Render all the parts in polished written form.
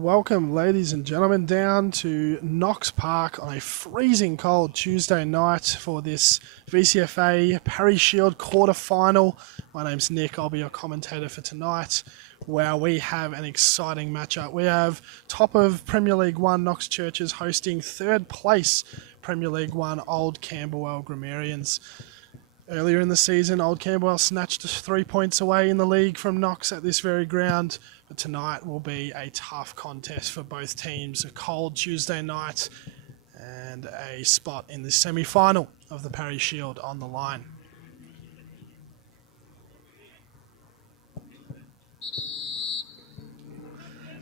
Welcome, ladies and gentlemen, down to Knox Park on a freezing cold Tuesday night for this Vcfa Parry Shield quarter-final. My name's Nick. I'll be your commentator for tonight, where we have an exciting matchup. We have top of Premier League One Knox Churches hosting third place Premier League One Old Camberwell Grammarians. Earlier in the season, Old Camberwell snatched 3 points away in the league from Knox at this very ground. But tonight will be a tough contest for both teams. A cold Tuesday night and a spot in the semi-final of the Parry Shield on the line.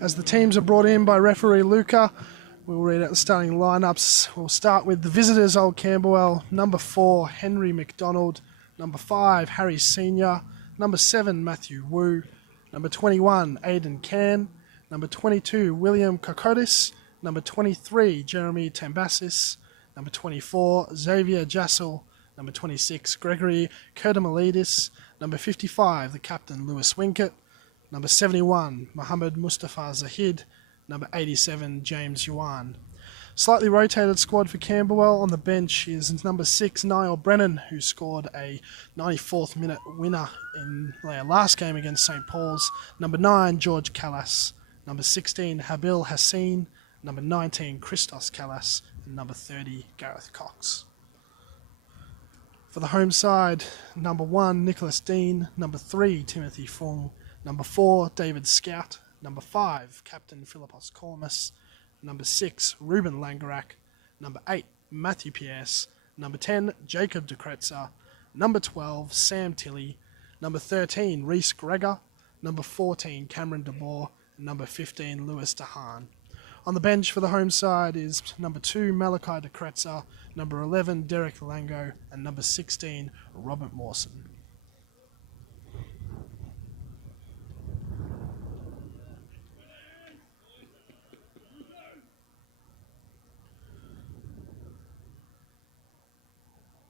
As the teams are brought in by referee Luca, we'll read out the starting lineups. We'll start with the visitors, Old Camberwell. Number 4, Henry McDonald. Number 5, Harry Senior. Number 7, Matthew Wu. Number 21, Aidan Can. Number 22, William Kokotis. Number 23, Jeremy Tambasis. Number 24, Xavier Jassel. Number 26, Gregory Kurdamalidis. Number 55, the captain, Lewis Winkett. Number 71, Mohammed Mustafa Zahid. Number 87, James Yuan. Slightly rotated squad for Camberwell. On the bench is number 6, Niall Brennan, who scored a 94th minute winner in their last game against St Paul's. Number 9, George Callas. Number 16, Habil Hassin. Number 19, Christos Callas. And number 30, Gareth Cox. For the home side, number 1, Nicholas Dean. Number 3, Timothy Fung. Number 4, David Scout. Number 5, Captain Philippos Cormus. Number 6, Ruben Langerak. Number 8, Matthew Pierce. Number 10, Jacob de Kretzer. Number 12, Sam Tilley. Number 13, Reese Gregor. Number 14, Cameron DeBoer. And number 15, Lewis DeHaan. On the bench for the home side is number 2, Malachi de Kretzer. Number 11, Derek Lango. And number 16, Robert Mawson.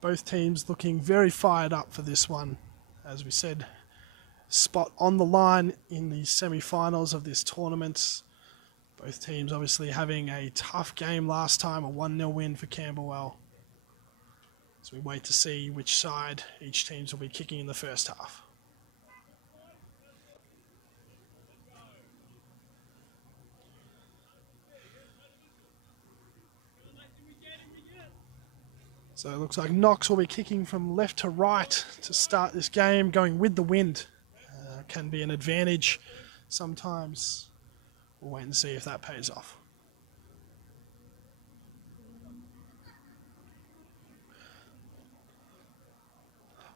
Both teams looking very fired up for this one. As we said, spot on the line in the semi-finals of this tournament. Both teams obviously having a tough game last time, a 1-0 win for Camberwell. As we wait to see which side each teams will be kicking in the first half. So it looks like Knox will be kicking from left to right to start this game, going with the wind. Can be an advantage sometimes. We'll wait and see if that pays off.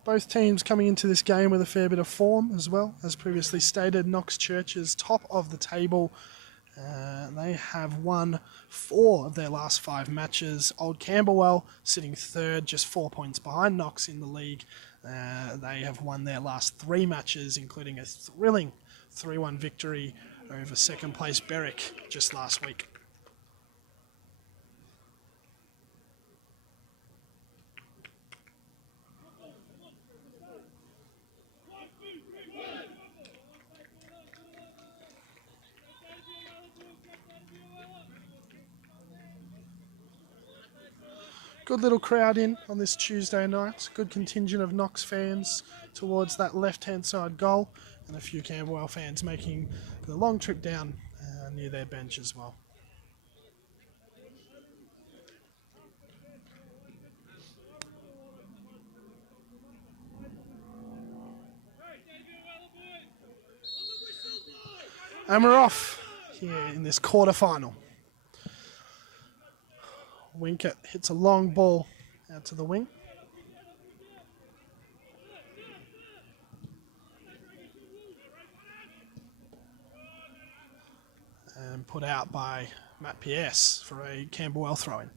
Both teams coming into this game with a fair bit of form as well. As previously stated, Knox Churches top of the table. They have won 4 of their last 5 matches. Old Camberwell sitting third, just 4 points behind Knox in the league. They have won their last 3 matches, including a thrilling 3-1 victory over second place Berwick just last week. Good little crowd in on this Tuesday night. Good contingent of Knox fans towards that left-hand side goal, and a few Camberwell fans making the long trip down near their bench as well. And we're off here in this quarter-final. Winkett hits a long ball out to the wing. And put out by Matt Pierce for a Camberwell throw-in.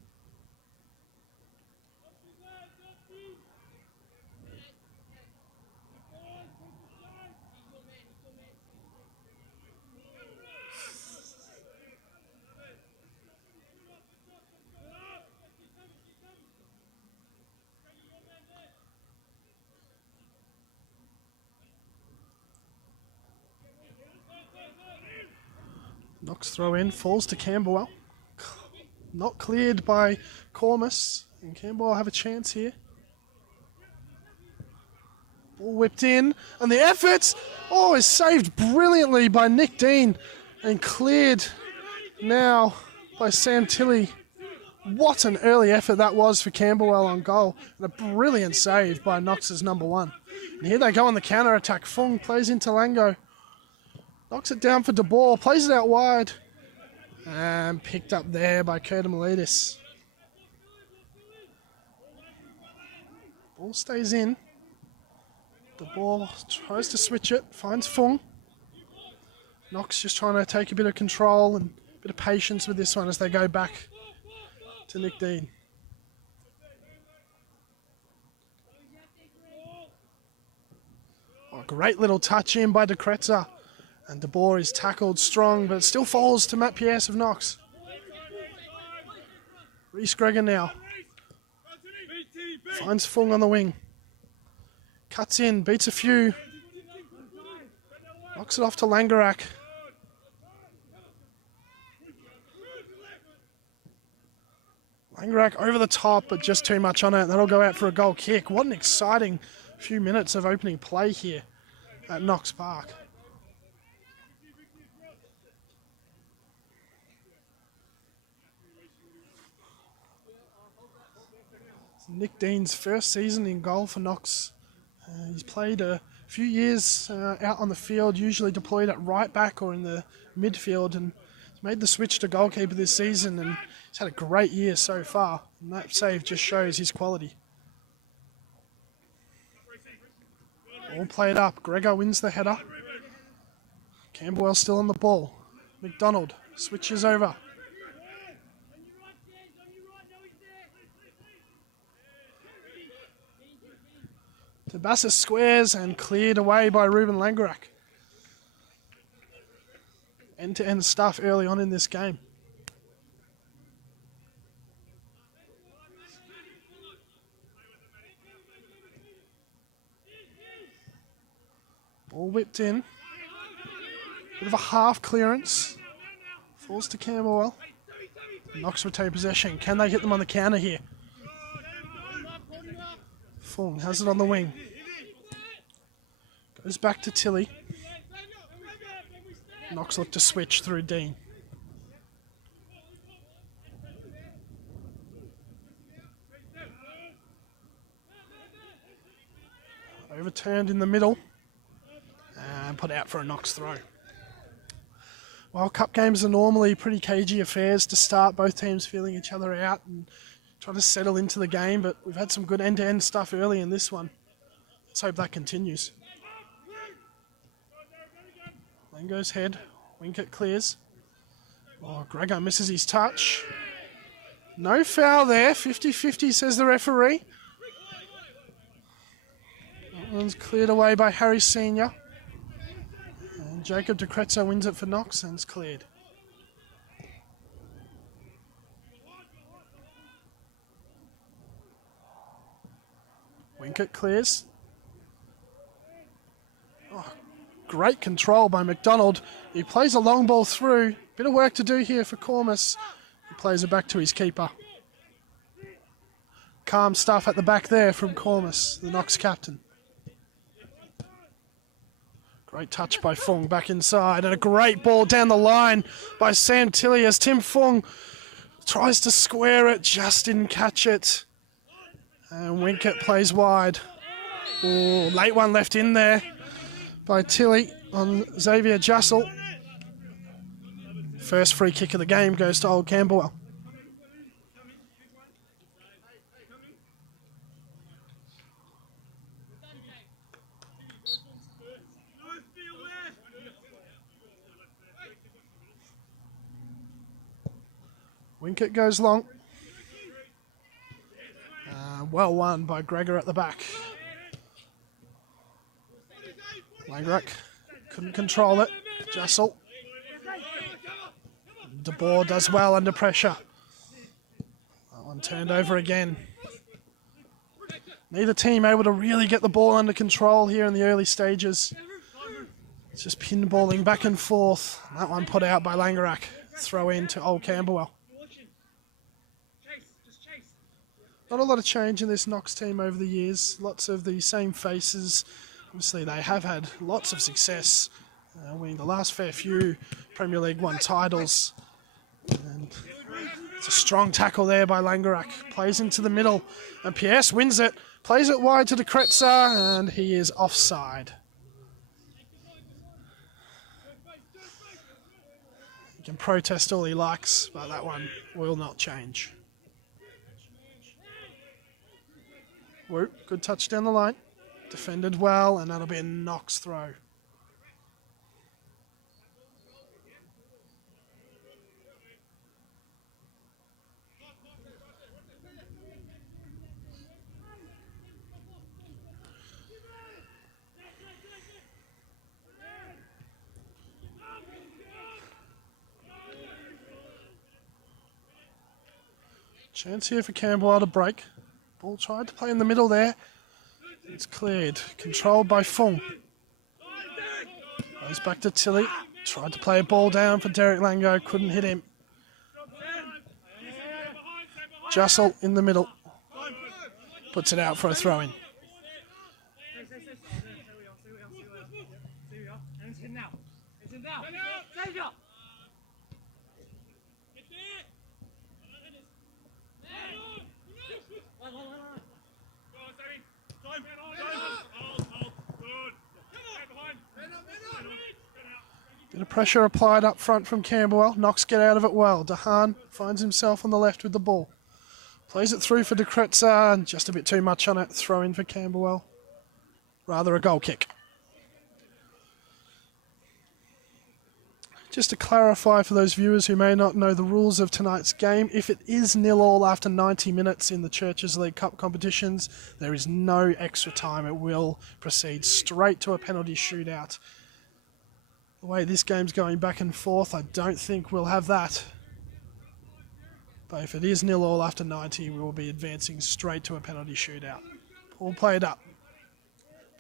Knox throw in, falls to Camberwell. Not cleared by Cormus, and Camberwell have a chance here. Ball whipped in, and the effort, is saved brilliantly by Nick Dean, and cleared now by Sam Tilley. What an early effort that was for Camberwell on goal, and a brilliant save by Knox's number 1. And here they go on the counter-attack. Fung plays into Lango. Knocks it down for De Boer, plays it out wide. And picked up there by Curtin Miletis. Ball stays in. De Boer tries to switch it, finds Fung. Knox just trying to take a bit of control and a bit of patience with this one as they go back to Nick Dean. Great little touch in by De Kretzer. And De Boer is tackled strong, but it still falls to Matt Pierce of Knox. Reece Gregor now. Finds Fung on the wing. Cuts in, beats a few. Knocks it off to Langerak. Langerak over the top, but just too much on it. That'll go out for a goal kick. What an exciting few minutes of opening play here at Knox Park. Nick Dean's first season in goal for Knox. He's played a few years out on the field, usually deployed at right back or in the midfield, and he's made the switch to goalkeeper this season, and he's had a great year so far, and that save just shows his quality. All played up. Gregor wins the header. Camberwell still on the ball. McDonald switches over. Tabassa squares and cleared away by Ruben Langerak. End-to-end stuff early on in this game. Ball whipped in. Bit of a half clearance. Falls to Camberwell. Knox retain possession. Can they hit them on the counter here? Fung has it on the wing. Goes back to Tilley. Knox look to switch through Dean. Overturned in the middle. And put out for a Knox throw. Well, cup games are normally pretty cagey affairs to start, both teams feeling each other out and trying to settle into the game, but we've had some good end-to-end stuff early in this one. Let's hope that continues. Lango's head, Winkett clears. Gregor misses his touch. No foul there, 50-50 says the referee. That one's cleared away by Harry Senior. And Jacob De Kretzer wins it for Knox and it's cleared. Winkett clears. Great control by McDonald. He plays a long ball through. Bit of work to do here for Cormus. He plays it back to his keeper. Calm stuff at the back there from Cormus, the Knox captain. Great touch by Fung back inside, and a great ball down the line by Sam Tilley as Tim Fung tries to square it, just didn't catch it. And Winkett plays wide. Late one left in there by Tilley on Xavier Jassel. First free kick of the game goes to Old Camberwell. Winkett goes long. Well won by Gregor at the back. Langerak couldn't control it. Jassel. De Boer does well under pressure. That one turned over again. Neither team able to really get the ball under control here in the early stages. It's just pinballing back and forth. That one put out by Langerak. Throw in to Old Camberwell. Not a lot of change in this Knox team over the years. Lots of the same faces. Obviously, they have had lots of success, winning the last fair few Premier League 1 titles. And it's a strong tackle there by Langerak. Plays into the middle, and PS wins it. Plays it wide to De Kretzer, and he is offside. He can protest all he likes, but that one will not change. Whoop, good touch down the line. Defended well, and that'll be a Knox throw. Chance here for Camberwell to break. Ball tried to play in the middle there. It's cleared. Controlled by Fung. Goes back to Tilly. Tried to play a ball down for Derek Lango. Couldn't hit him. Jussel in the middle. Puts it out for a throw-in. Bit of pressure applied up front from Camberwell. Knox get out of it well. Dehaan finds himself on the left with the ball. Plays it through for De Kretzer, and just a bit too much on it. Throw in for Camberwell. Rather a goal kick. Just to clarify for those viewers who may not know the rules of tonight's game, if it is 0-0 after 90 minutes in the Churches League Cup competitions, there is no extra time. It will proceed straight to a penalty shootout. The way this game's going back and forth, I don't think we'll have that. But if it is 0-0 after 90, we will be advancing straight to a penalty shootout. Ball played up.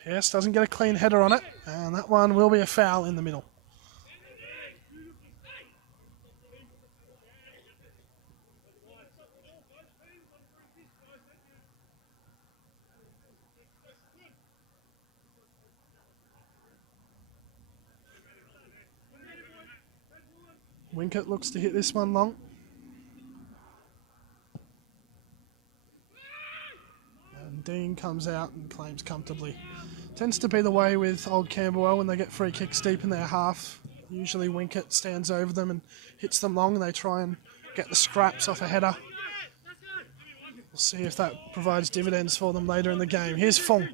Pierce doesn't get a clean header on it, and that one will be a foul in the middle. Winkett looks to hit this one long. And Dean comes out and claims comfortably. Tends to be the way with Old Camberwell when they get free kicks deep in their half. Usually Winkett stands over them and hits them long, and they try and get the scraps off a header. We'll see if that provides dividends for them later in the game. Here's Fung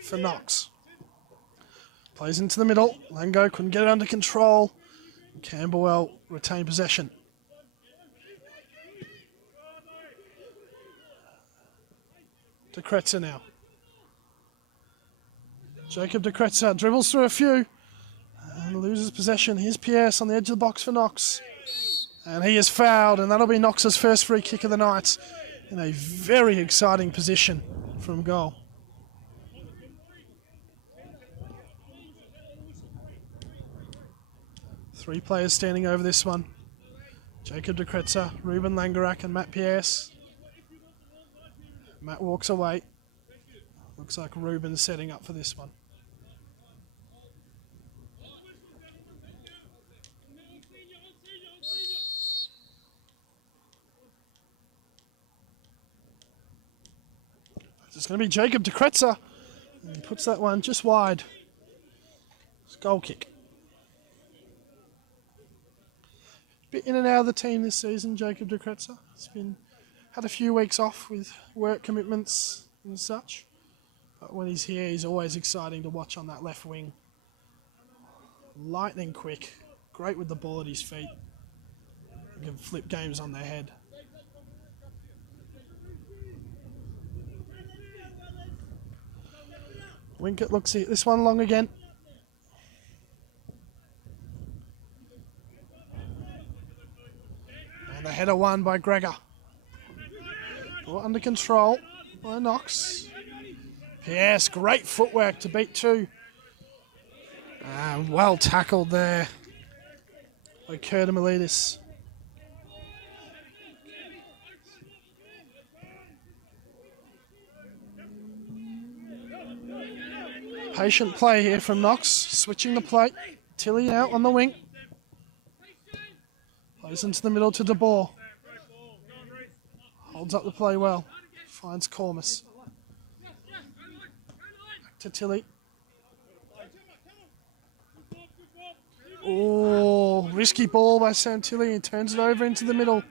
for Knox. Plays into the middle. Lango couldn't get it under control. Camberwell retain possession. De Kretzer now. Jacob De Kretzer dribbles through a few and loses possession. Here's Pierce on the edge of the box for Knox. And he is fouled, and that'll be Knox's first free kick of the night in a very exciting position from goal. Three players standing over this one. Jacob De Kretzer, Ruben Langerak and Matt Pierce. Matt walks away. Looks like Ruben's setting up for this one. It's going to be Jacob De Kretzer. And he puts that one just wide. It's a goal kick. Bit in and out of the team this season, Jacob De Kretzer. He's had a few weeks off with work commitments and such. But when he's here, he's always exciting to watch on that left wing. Lightning quick. Great with the ball at his feet. He can flip games on their head. Winkett looks at this one long again. And the header won by Gregor. Ball under control by Knox. Yes, great footwork to beat two. Well tackled there by Kurtamilidis. Patient play here from Knox, switching the plate. Tilly out on the wing. Plays into the middle to De Boer. Holds up the play well. Finds Cormus. Back to Tilly. Oh, risky ball by Sam Tilly. He turns it over into the middle.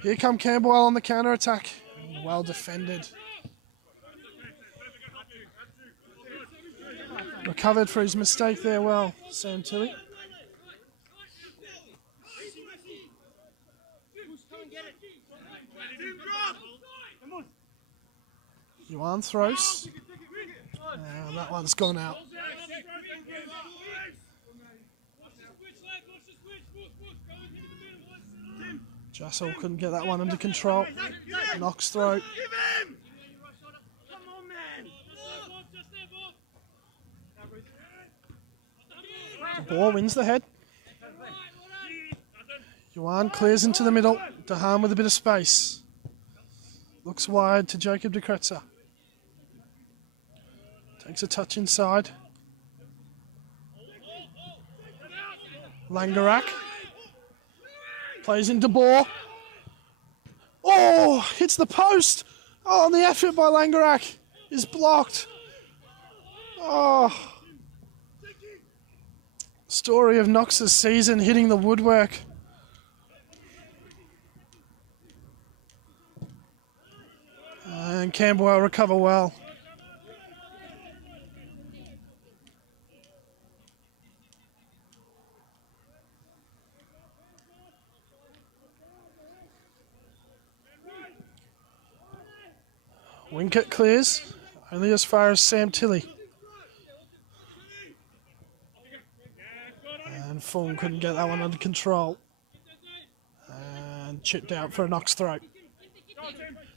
Here come Camberwell on the counter attack. Well defended. Recovered for his mistake there well, Sam Tilly. Yuan throws. That one's gone out. Jassel couldn't get that one under control. Knox throw. The ball wins the head. Yuan clears into the middle. Dahan with a bit of space. Looks wide to Jacob de Kretzer. Takes a touch inside. Langerak. Plays in De Boer. Oh, hits the post. Oh, and the effort by Langerak is blocked. Oh. Story of Knox's season, hitting the woodwork. And Camberwell recover well. Winkett clears, only as far as Sam Tilly. And Fung couldn't get that one under control. And chipped out for a Knox throw.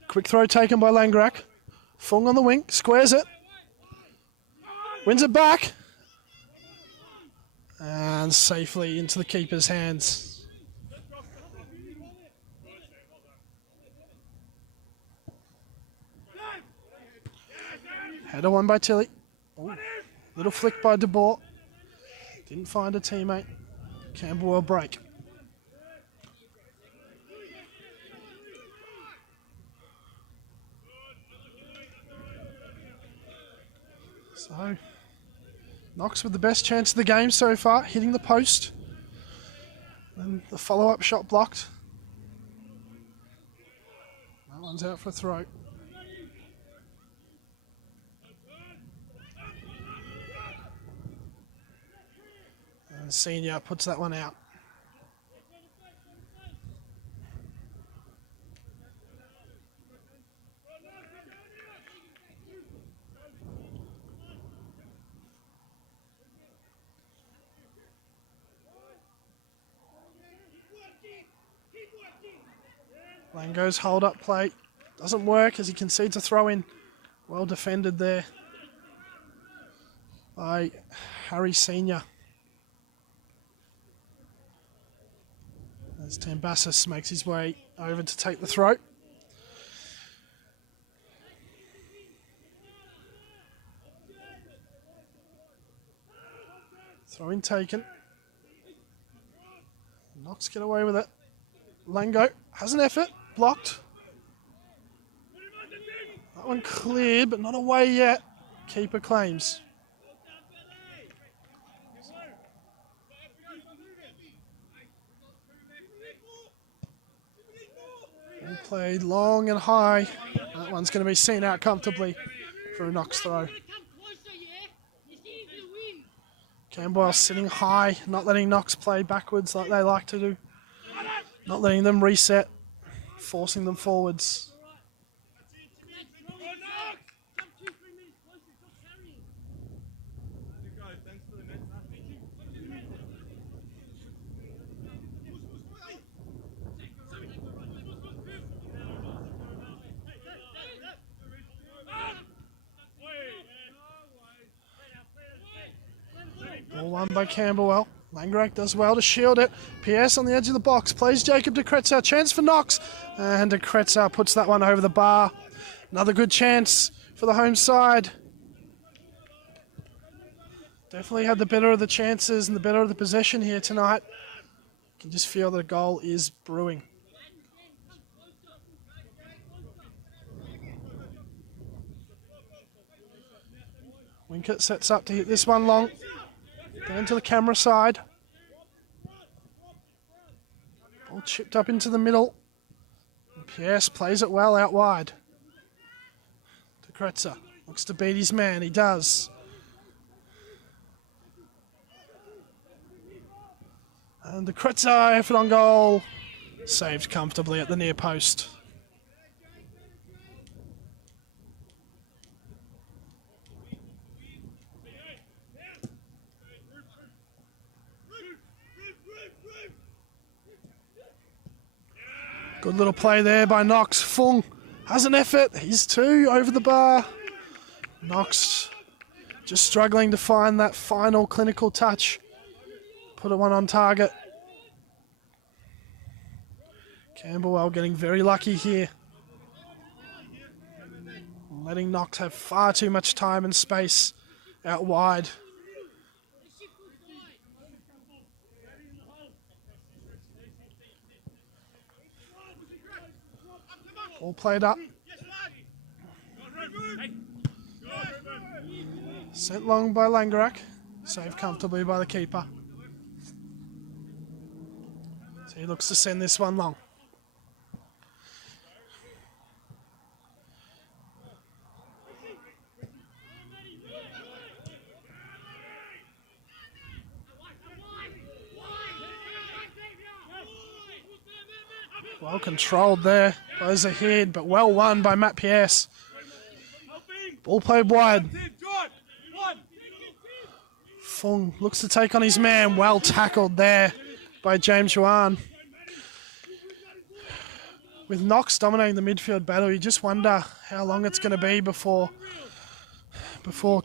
Quick throw taken by Langerak. Fung on the wing, squares it. Wins it back. And safely into the keeper's hands. Header won by Tilly. Ooh, little flick by De Boer. Didn't find a teammate. Camberwell break. So, Knox with the best chance of the game so far, hitting the post. And the follow-up shot blocked. That one's out for a throw. And Senior puts that one out. Lango's hold-up play doesn't work as he concedes a throw-in. Well defended there by Harry Senior. As Tambassis makes his way over to take the throw. Throw-in taken. Knox get away with it. Lango has an effort. Blocked. That one cleared, but not away yet. Keeper claims. And played long and high. That one's going to be seen out comfortably for a Knox throw. Camberwell sitting high, not letting Knox play backwards like they like to do. Not letting them reset, forcing them forwards. Ball Well-won by Camberwell. Langrak does well to shield it. PS on the edge of the box. Plays Jacob de Kretzer. Chance for Knox. And de Kretzer puts that one over the bar. Another good chance for the home side. Definitely had the better of the chances and the better of the possession here tonight. You can just feel that a goal is brewing. Winkett sets up to hit this one long. Down to the camera side. Ball chipped up into the middle. Pierce plays it well out wide. De Kretzer looks to beat his man. He does. And de Kretzer, effort on goal. Saved comfortably at the near post. Good little play there by Knox. Fung has an effort. He's two over the bar. Knox just struggling to find that final clinical touch. Put one on target. Camberwell getting very lucky here. Letting Knox have far too much time and space out wide. All played up. Sent long by Langrak. Saved comfortably by the keeper. So he looks to send this one long. Well controlled there by Zahid, but well won by Matt Pierce. Ball played wide. Fung looks to take on his man. Well tackled there by James Yuan. With Knox dominating the midfield battle, you just wonder how long it's going to be before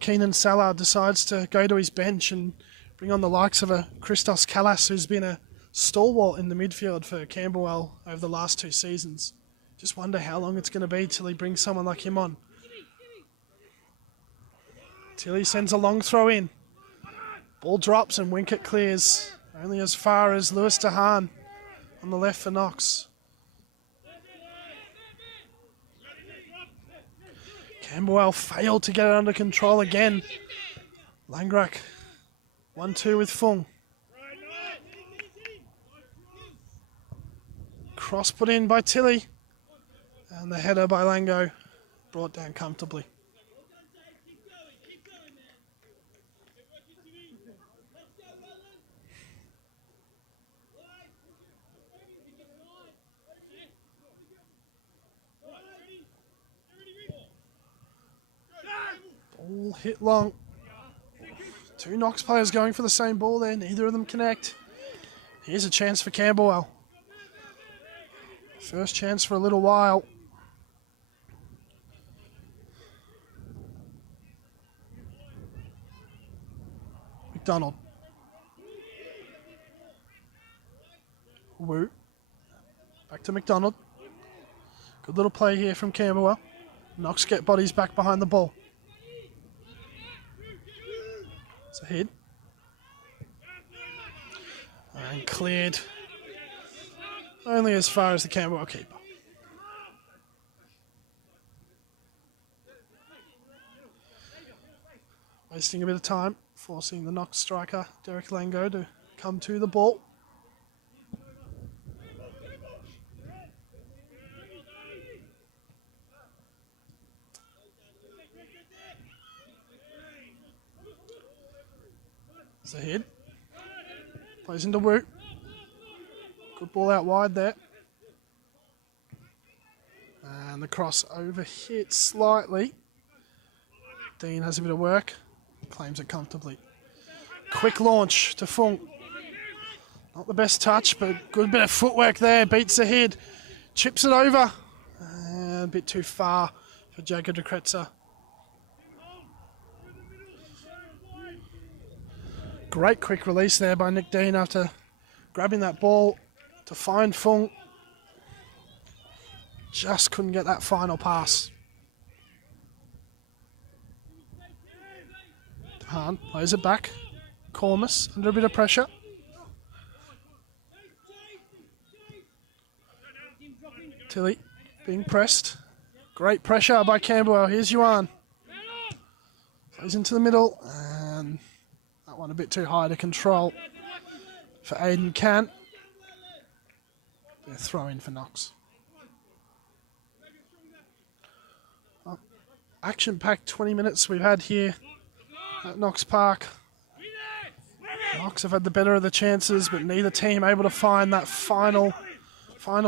Keenan Salah decides to go to his bench and bring on the likes of a Christos Callas, who's been a stalwart in the midfield for Camberwell over the last 2 seasons. Just wonder how long it's going to be till he brings someone like him on. Tilly sends a long throw in. Ball drops and Winkett clears. Only as far as Lewis Dehaan on the left for Knox. Camberwell failed to get it under control again. Langrak 1-2 with Fung. Cross put in by Tilly. And the header by Lango brought down comfortably. Ball hit long. 2 Knox players going for the same ball there. Neither of them connect. Here's a chance for Camberwell. First chance for a little while. McDonald. Woo. Back to McDonald. Good little play here from Camberwell. Knox get bodies back behind the ball. It's a hit. And cleared. Only as far as the Camberwell keeper. Wasting a bit of time, forcing the Knox striker, Derek Lango, to come to the ball. Zahid. Plays into Woot. Good ball out wide there. And the cross overhit slightly. Dean has a bit of work. Claims it comfortably. Quick launch to Fung. Not the best touch, but good bit of footwork there. Beats the head. Chips it over. And a bit too far for Jacob de Kretzer. Great quick release there by Nick Dean after grabbing that ball to find Fung. Just couldn't get that final pass. Hahn plays it back. Cormus under a bit of pressure. Tilly being pressed. Great pressure by Camberwell. Here's Yuan. Plays into the middle, and that one a bit too high to control for Aiden Kant. They're throw-in for Knox. Well, action-packed 20 minutes we've had here at Knox Park. Knox have had the better of the chances, but neither team able to find that final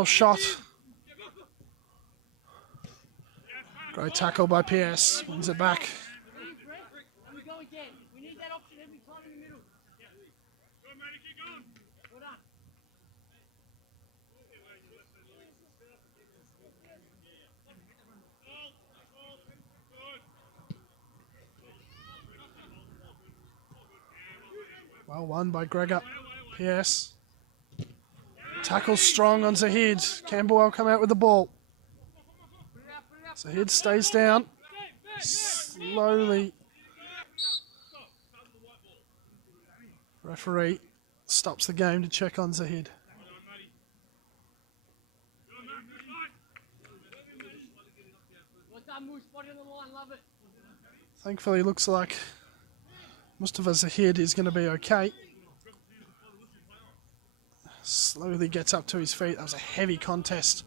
shot. Great tackle by PS. Wins it back. Well won by Gregor. PS. Tackle strong on Zahid. Camberwell come out with the ball. Zahid stays down. Slowly. Referee stops the game to check on Zahid. Thankfully, looks like Mustafa Zahid is going to be okay. Slowly gets up to his feet. That was a heavy contest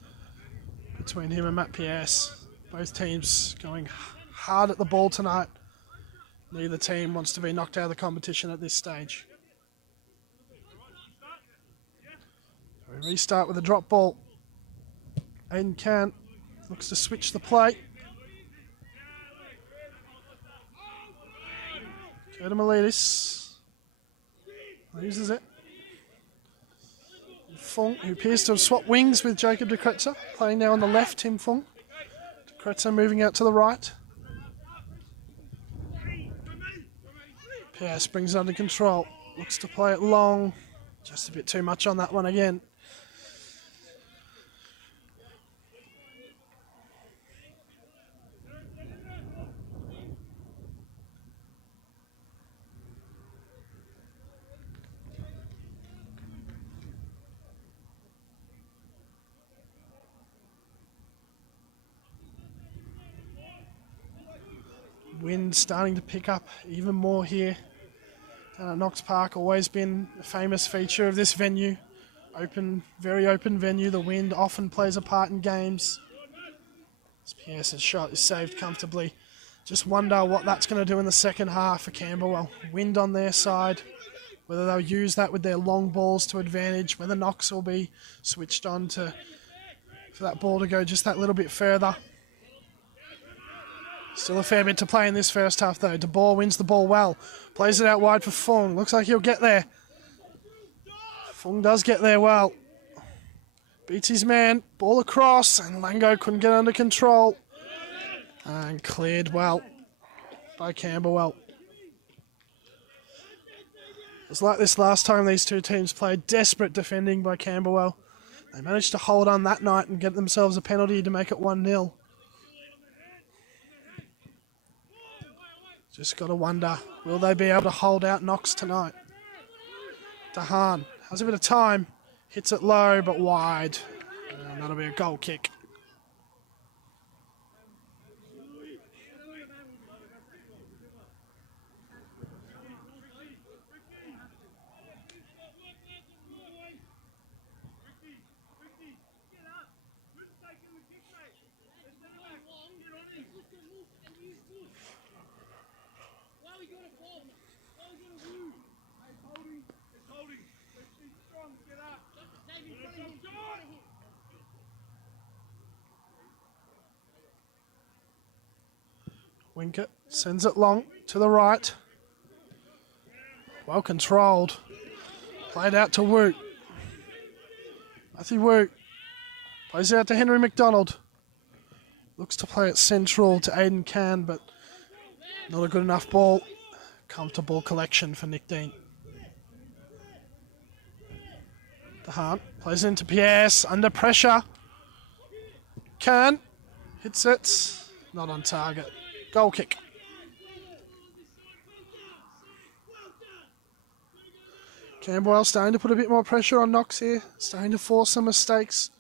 between him and Matt PS. Both teams going hard at the ball tonight. Neither team wants to be knocked out of the competition at this stage. We restart with a drop ball. Aiden Kant looks to switch the play. Kurtamilidis loses it. Fung, who appears to have swapped wings with Jacob de Kretzer, playing now on the left, Tim Fung. De Kretzer moving out to the right. PS brings it under control. Looks to play it long. Just a bit too much on that one again. Wind starting to pick up even more here. Knox Park, always been a famous feature of this venue. Open, very open venue. The wind often plays a part in games. This PS's shot is saved comfortably. Just wonder what that's going to do in the second half for Camberwell. Wind on their side. Whether they'll use that with their long balls to advantage. Whether Knox will be switched on for that ball to go just that little bit further. Still a fair bit to play in this first half though. De Boer wins the ball well. Plays it out wide for Fung. Looks like he'll get there. Fung does get there well. Beats his man. Ball across. And Lango couldn't get under control. And cleared well by Camberwell. It was like this last time these two teams played. Desperate defending by Camberwell. They managed to hold on that night and get themselves a penalty to make it 1-0. Just got to wonder, will they be able to hold out Knox tonight? Dahan has a bit of time, hits it low but wide, and that'll be a goal kick. Winkett sends it long to the right. Well controlled. Played out to Woot. Matthew Woot plays it out to Henry McDonald. Looks to play it central to Aiden Can, but not a good enough ball. Comfortable collection for Nick Dean. DeHaan plays it into Pierce, under pressure. Can. Hits it. Not on target. Goal kick. Camberwell starting to put a bit more pressure on Knox here. Starting to force some mistakes.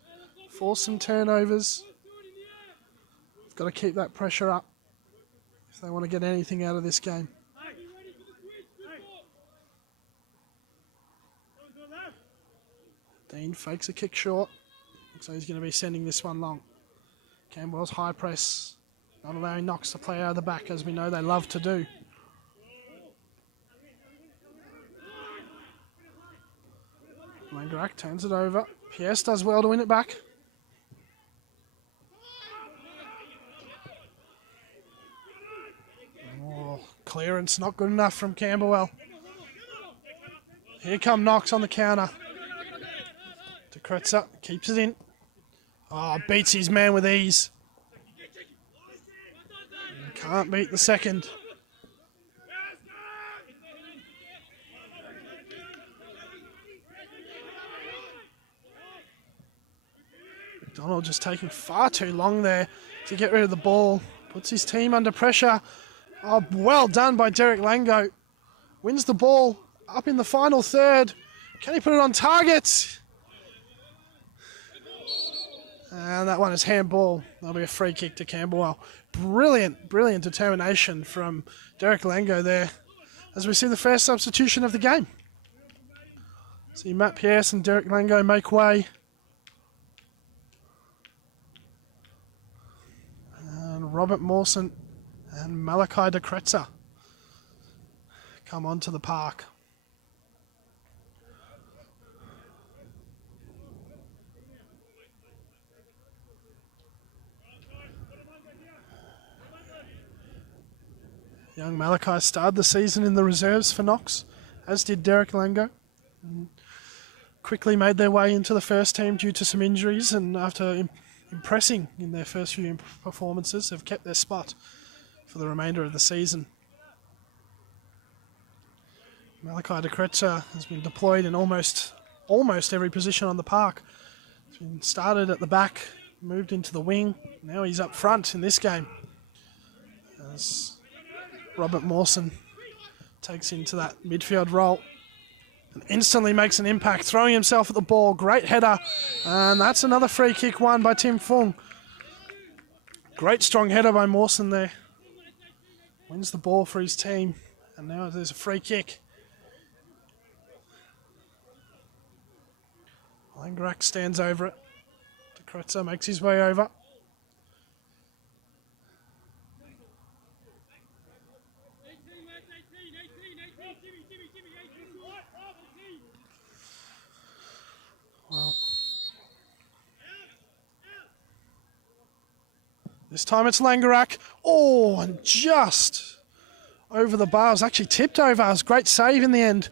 Force some turnovers. Got to keep that pressure up if they want to get anything out of this game. Dean fakes a kick short. Looks like he's going to be sending this one long. Camberwell's high press. Not allowing Knox to play out of the back, as we know they love to do. Langerak turns it over. Pierce does well to win it back. Oh, clearance not good enough from Camberwell. Here come Knox on the counter. Kretzer keeps it in. Oh, beats his man with ease. Can't beat the second. McDonald just taking far too long there to get rid of the ball. Puts his team under pressure. Oh, well done by Derek Lango. Wins the ball up in the final third. Can he put it on target? And that one is handball. That'll be a free kick to Camberwell. Brilliant, brilliant determination from Derek Lango there as we see the first substitution of the game. See Matt Pierce and Derek Lango make way. And Robert Mawson and Malachi de Kretzer come onto the park. Young Malachi started the season in the reserves for Knox, as did Derek Lango. Quickly made their way into the first team due to some injuries, and after impressing in their first few performances, have kept their spot for the remainder of the season. Malachi de Kretzer has been deployed in almost every position on the park. He's been started at the back, moved into the wing. Now he's up front in this game, as Robert Mawson takes into that midfield role and instantly makes an impact, throwing himself at the ball. Great header, and that's another free kick won by Tim Fung. Great strong header by Mawson there. Wins the ball for his team, and now there's a free kick. Langerak stands over it. De Kretzer makes his way over. Well, this time it's Langerak. Oh, and just over the bar. It was actually tipped over. It was a great save in the end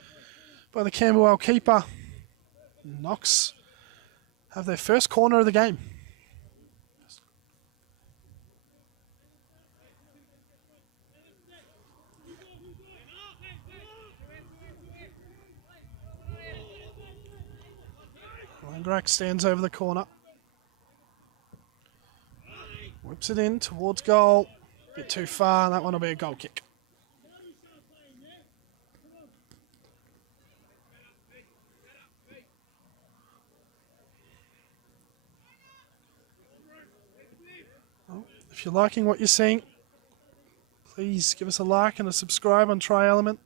by the Camberwell keeper. Knox have their first corner of the game. Langerak stands over the corner. Whips it in towards goal. Bit too far. That one will be a goal kick. Well, if you're liking what you're seeing, please give us a like and a subscribe on Tri-Element.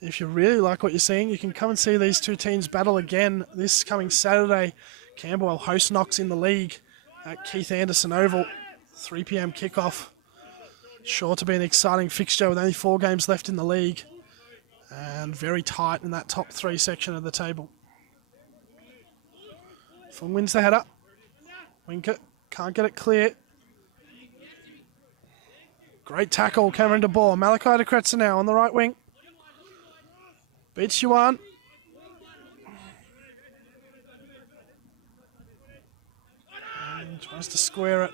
If you really like what you're seeing, you can come and see these two teams battle again this coming Saturday. Camberwell host Knox in the league at Keith Anderson Oval. 3 p.m. kickoff. Sure to be an exciting fixture with only 4 games left in the league. And very tight in that top 3 section of the table. Fung wins the header. Winkett can't get it clear. Great tackle, Cameron de Boer. Malachi de Kretzer now on the right wing. Beats Yuan. And tries to square it.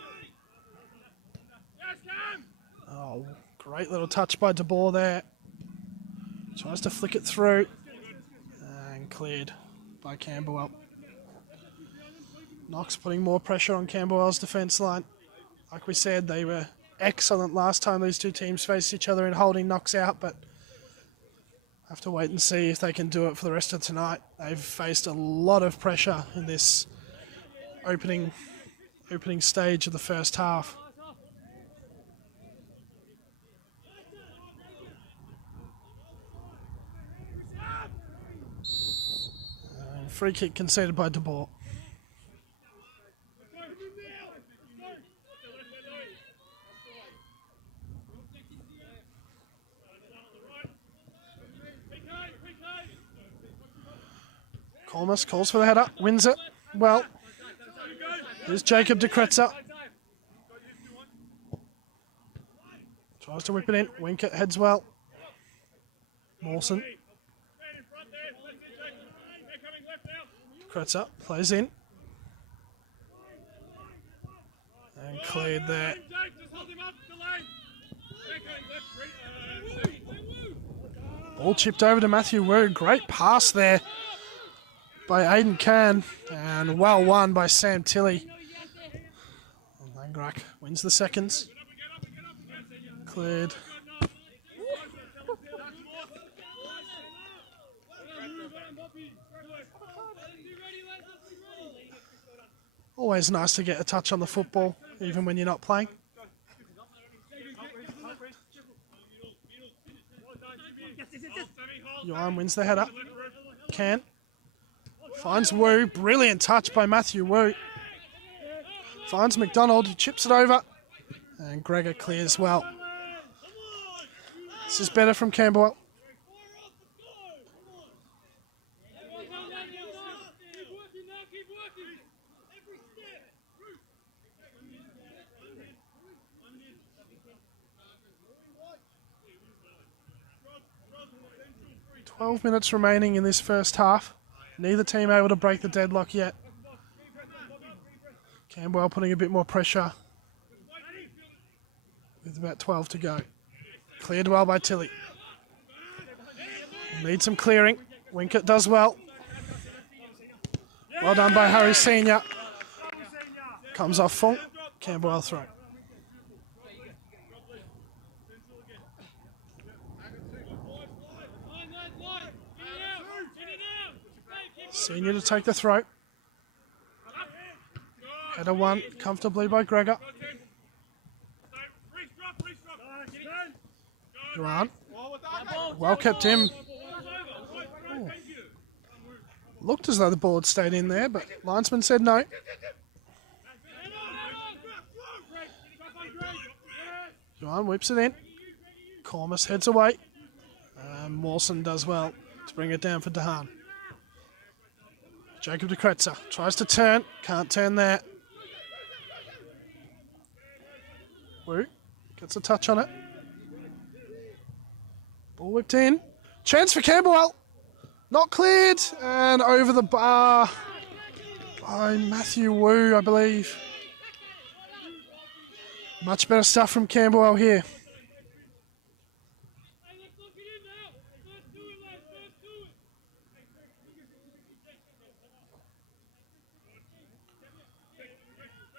Oh, great little touch by de Boer there. Tries to flick it through. And cleared by Camberwell. Knox putting more pressure on Camberwell's defence line. Like we said, they were excellent last time these two teams faced each other in holding Knox out, but have to wait and see if they can do it for the rest of tonight. They've faced a lot of pressure in this opening stage of the first half. Free kick conceded by De Boer. Colmus calls for the header, wins it. Well, here's Jacob de Kretzer. Tries to whip it in. Winkett heads well. Mawson. Kretzer plays in. And cleared there. Ball chipped over to Matthew Wu. Great pass there by Aidan Can. And well won by Sam Tilley. Langrak wins the seconds. Cleared. Always nice to get a touch on the football, even when you're not playing. Yuan wins the header. Can. Finds Wu. Brilliant touch by Matthew Wu. Finds McDonald, who chips it over. And Gregor clears well. This is better from Camberwell. "12 minutes remaining in this first half. Neither team able to break the deadlock yet. Camberwell putting a bit more pressure with about 12 to go. Cleared well by Tilley. Need some clearing. Winkett does well. Well done by Harry Senior. Comes off full. Camberwell throw. Senior to take the throw. Header won comfortably by Gregor. Duran. Well kept him. Ooh. Looked as though the ball had stayed in there, but linesman said no. Duran whips it in. Cormus heads away. Mawson does well to bring it down for Dehaan. Jacob de Kretzer tries to turn. Can't turn there. Wu gets a touch on it. Ball whipped in. Chance for Camberwell. Not cleared. And over the bar by Matthew Wu, I believe. Much better stuff from Camberwell here.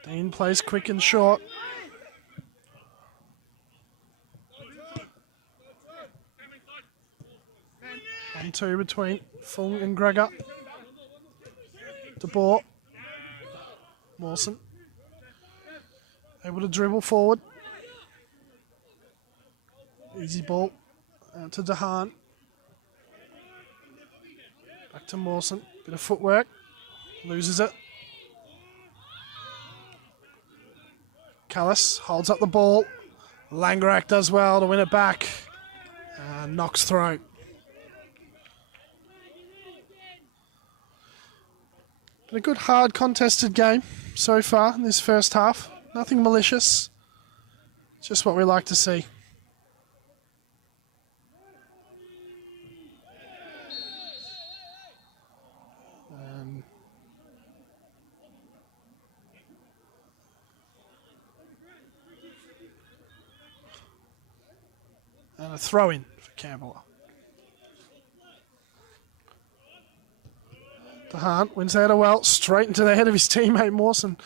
Dean plays quick and short. And two between Fung and Gregor. De Boer. Mawson. Able to dribble forward. Easy ball. Out to Dehaan. Back to Mawson. Bit of footwork. Loses it. Callis holds up the ball. Langrak does well to win it back. And Knox throw. Been a good, hard, contested game so far in this first half. Nothing malicious. Just what we like to see. And a throw-in for Camberwell. DeHaan wins the header well, straight into the head of his teammate Mawson.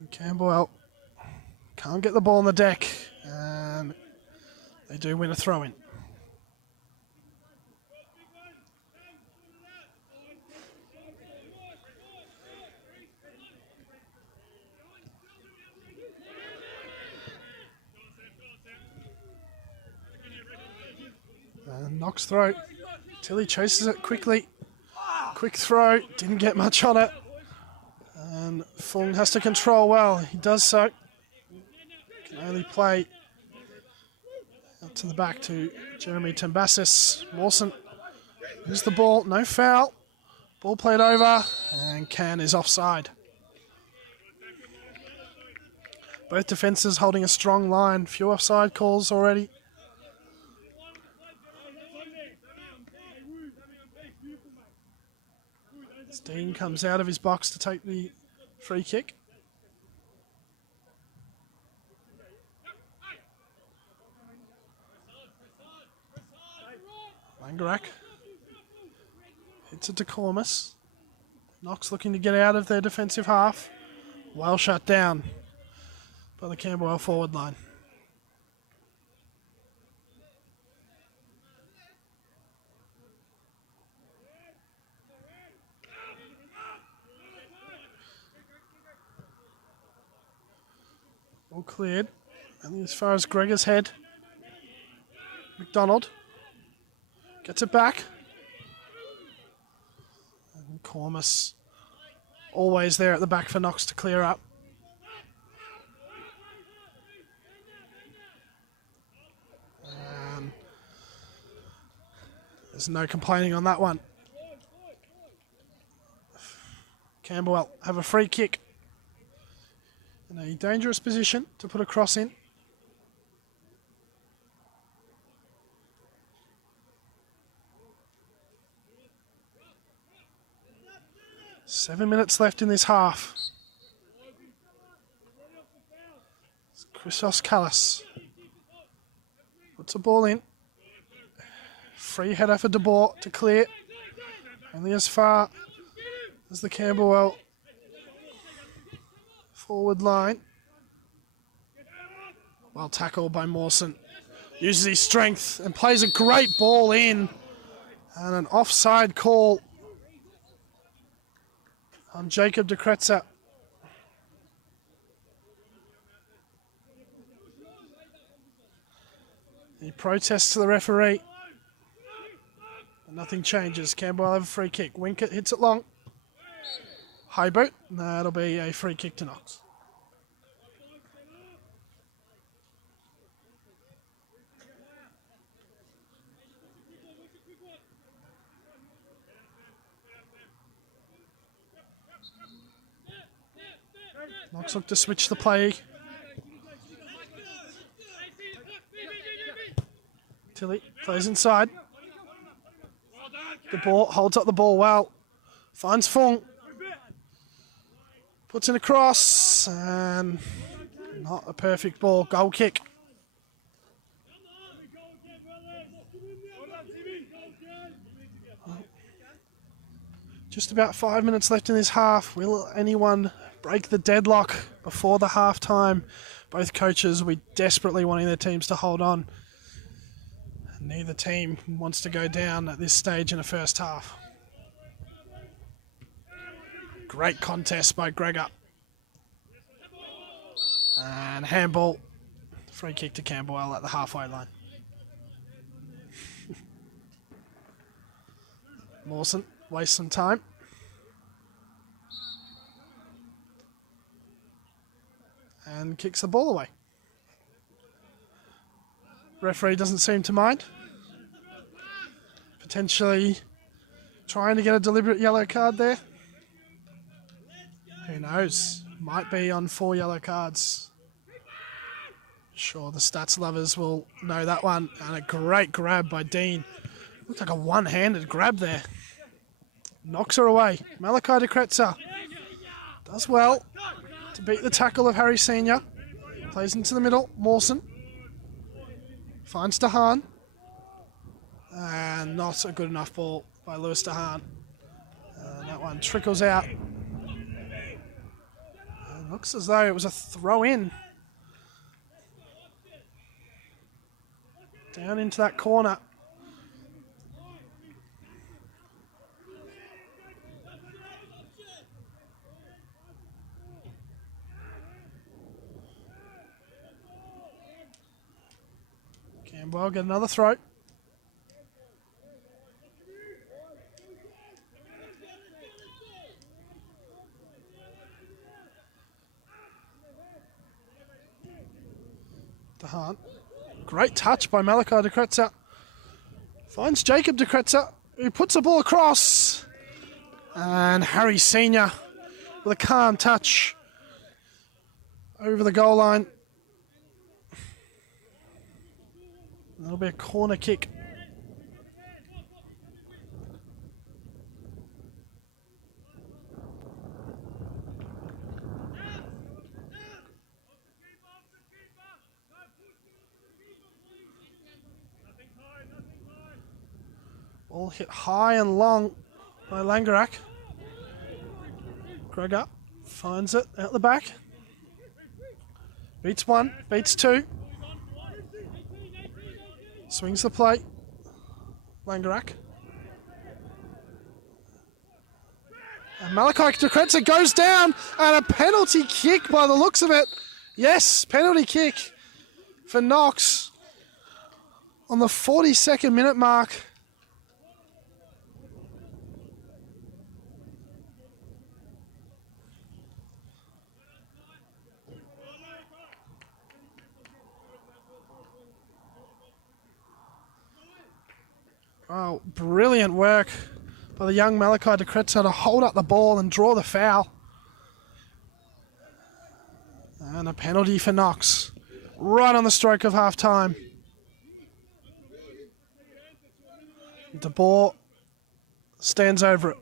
And Camberwell can't get the ball on the deck, and they do win a throw-in. And Knox throw. Tilly chases it quickly. Quick throw, didn't get much on it. And Fung has to control well. He does so. Can only play out to the back to Jeremy Tembasis. Mawson wins the ball, no foul. Ball played over, and Can is offside. Both defences holding a strong line. Few offside calls already. Dean comes out of his box to take the free kick. Langerak hits it to Cormus. Knox looking to get out of their defensive half. Well shut down by the Camberwell forward line. All cleared. And as far as Gregor's head, McDonald gets it back. And Cormus always there at the back for Knox to clear up. And there's no complaining on that one. Camberwell have a free kick. In a dangerous position to put a cross in. Seven minutes left in this half. It's Christos Callas puts a ball in. Free header for De Boer to clear. Only as far as the Camberwell forward line. Well tackled by Mawson. Uses his strength and plays a great ball in. And an offside call on Jacob de Kretzer. He protests to the referee. And nothing changes. Camberwell have a free kick. Winkett hits it long. High boot. That'll be a free kick to Knox. Knox look to switch the play. Tilly plays inside. De Boer holds up the ball well. Finds Fung. Puts in a cross, and not a perfect ball. Goal kick. Just about 5 minutes left in this half. Will anyone break the deadlock before the half time? Both coaches will be desperately wanting their teams to hold on. Neither team wants to go down at this stage in the first half. Great contest by Gregor. And handball. Free kick to Camberwell at the halfway line. Mawson wastes some time. And kicks the ball away. Referee doesn't seem to mind. Potentially trying to get a deliberate yellow card there. Who knows? Might be on 4 yellow cards. Sure, the stats lovers will know that one. And a great grab by Dean. Looked like a one-handed grab there. Knocks her away. Malachi de Kretzer does well to beat the tackle of Harry Senior. Plays into the middle. Mawson finds DeHaan. And not a good enough ball by Lewis DeHaan. That That one trickles out. It looks as though it was a throw in. Down into that corner. Camberwell get another throw. DeHaan. Great touch by Malachi de Kretzer. Finds Jacob de Kretzer, who puts the ball across. And Harry Senior with a calm touch over the goal line. That'll be a corner kick. Ball hit high and long by Langerak. Gregor finds it out the back. Beats one, beats two. Swings the plate. Langerak. And Malachi de Kretzer goes down, and a penalty kick by the looks of it. Yes, penalty kick for Knox on the 42nd minute mark. Oh, brilliant work by the young Malachi de Kretzer to hold up the ball and draw the foul. And a penalty for Knox, right on the stroke of half-time. De Boer stands over it.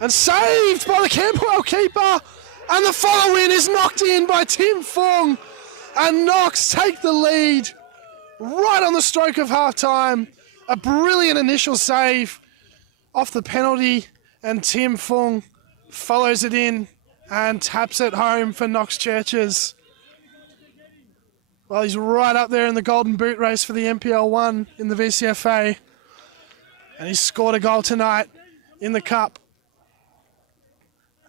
And saved by the Camberwell keeper. And the follow-in is knocked in by Tim Fung. And Knox take the lead right on the stroke of half-time. A brilliant initial save off the penalty. And Tim Fung follows it in and taps it home for Knox Churches. Well, he's right up there in the golden boot race for the NPL 1 in the Vcfa. And he's scored a goal tonight in the cup.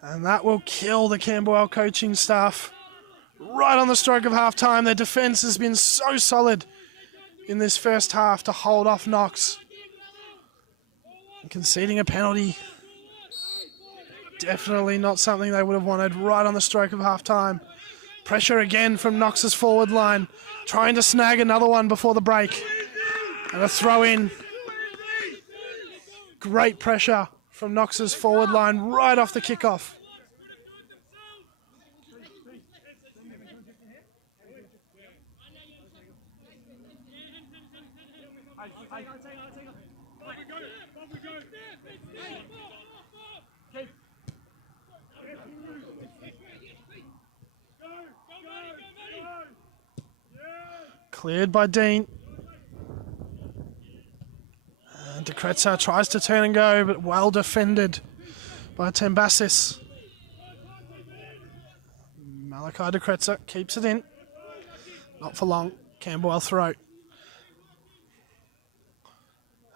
And that will kill the Camberwell coaching staff. Right on the stroke of half-time. Their defence has been so solid in this first half to hold off Knox. And conceding a penalty, definitely not something they would have wanted right on the stroke of half-time. Pressure again from Knox's forward line, trying to snag another one before the break. And a throw in. Great pressure from Knox's forward line right off the kickoff. Cleared by Dean. And de Kretzer tries to turn and go, but well defended by Tembasis. Malachi de Kretzer keeps it in. Not for long. Camberwell throw.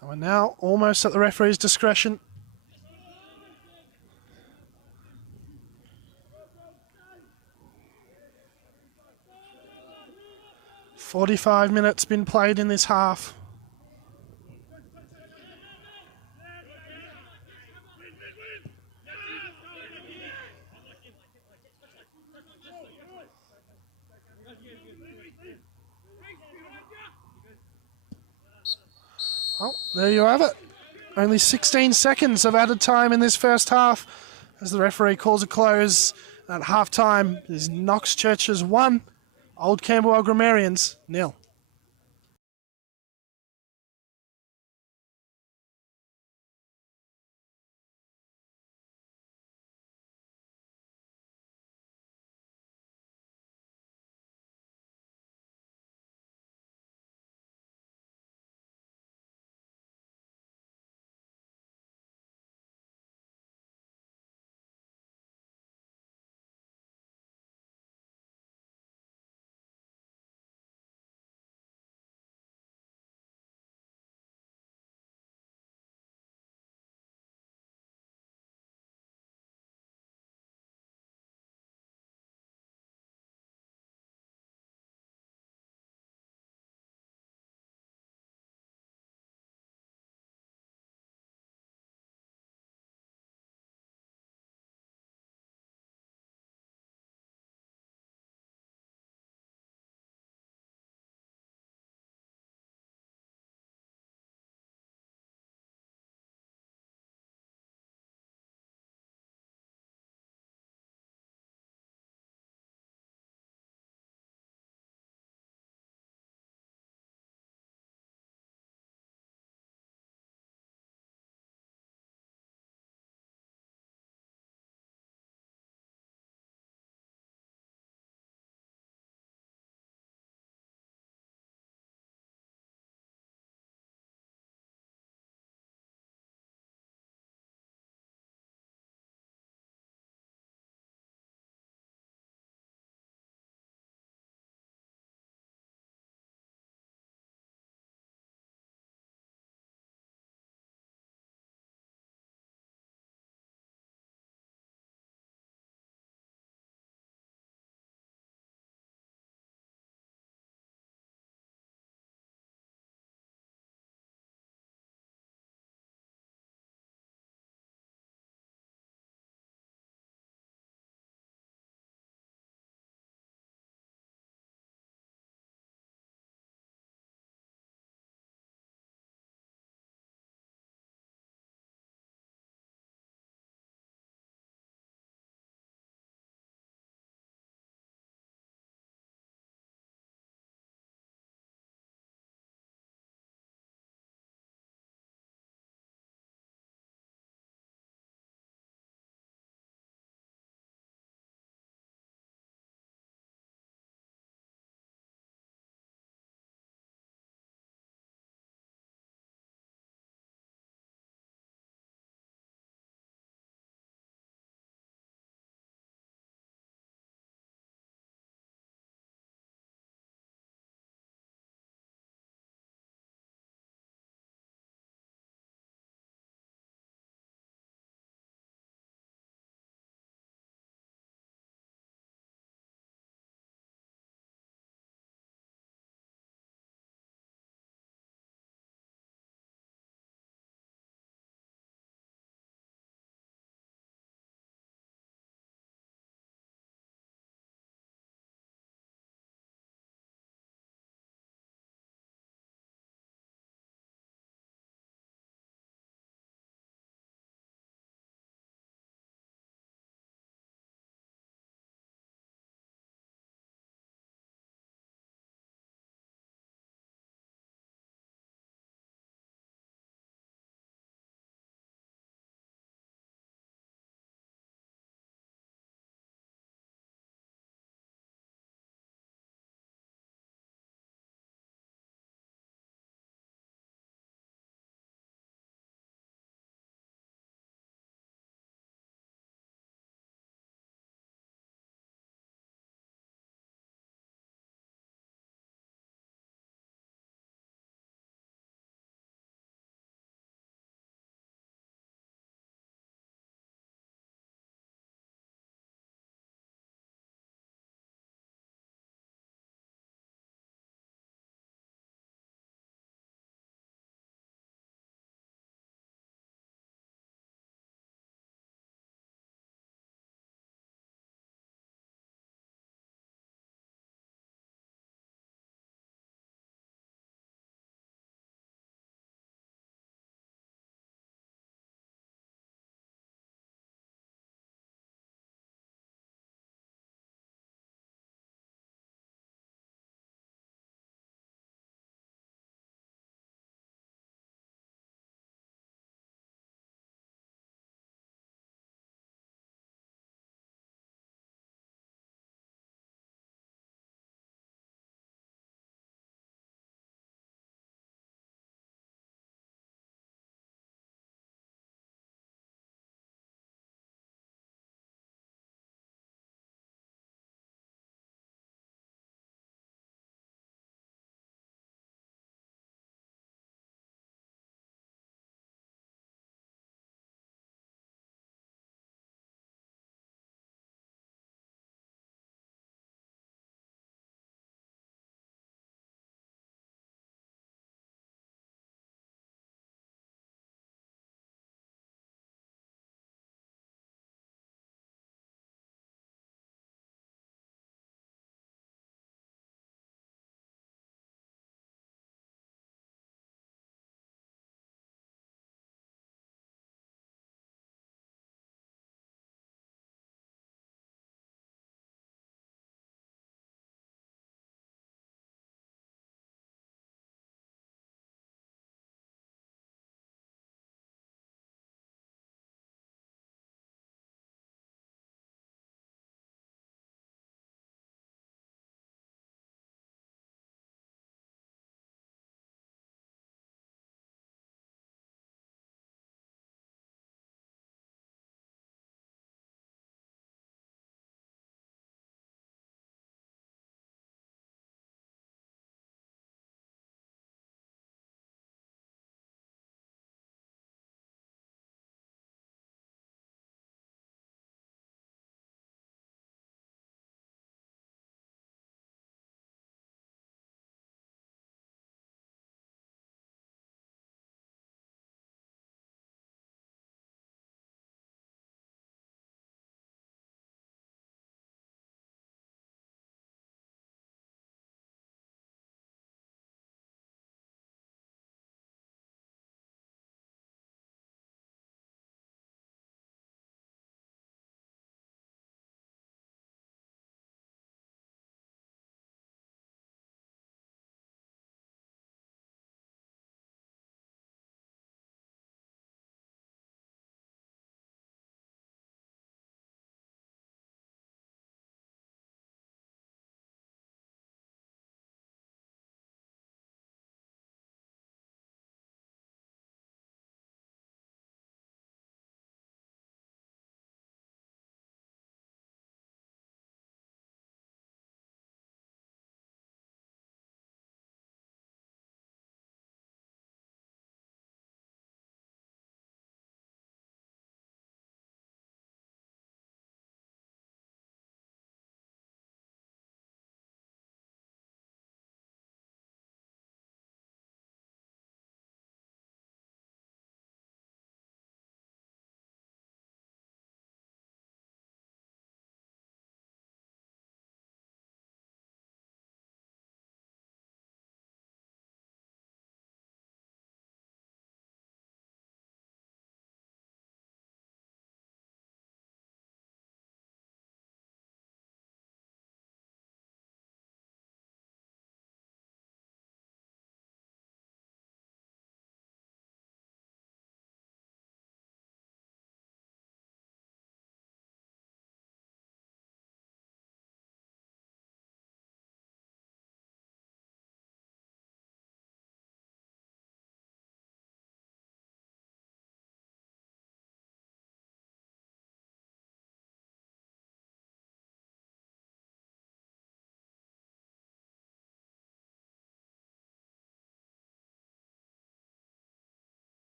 And we're now almost at the referee's discretion. "45 minutes been played in this half. Well, there you have it. Only 16 seconds of added time in this first half as the referee calls a close. At half-time is Knox Churches 1, Old Camberwell Grammarians 0.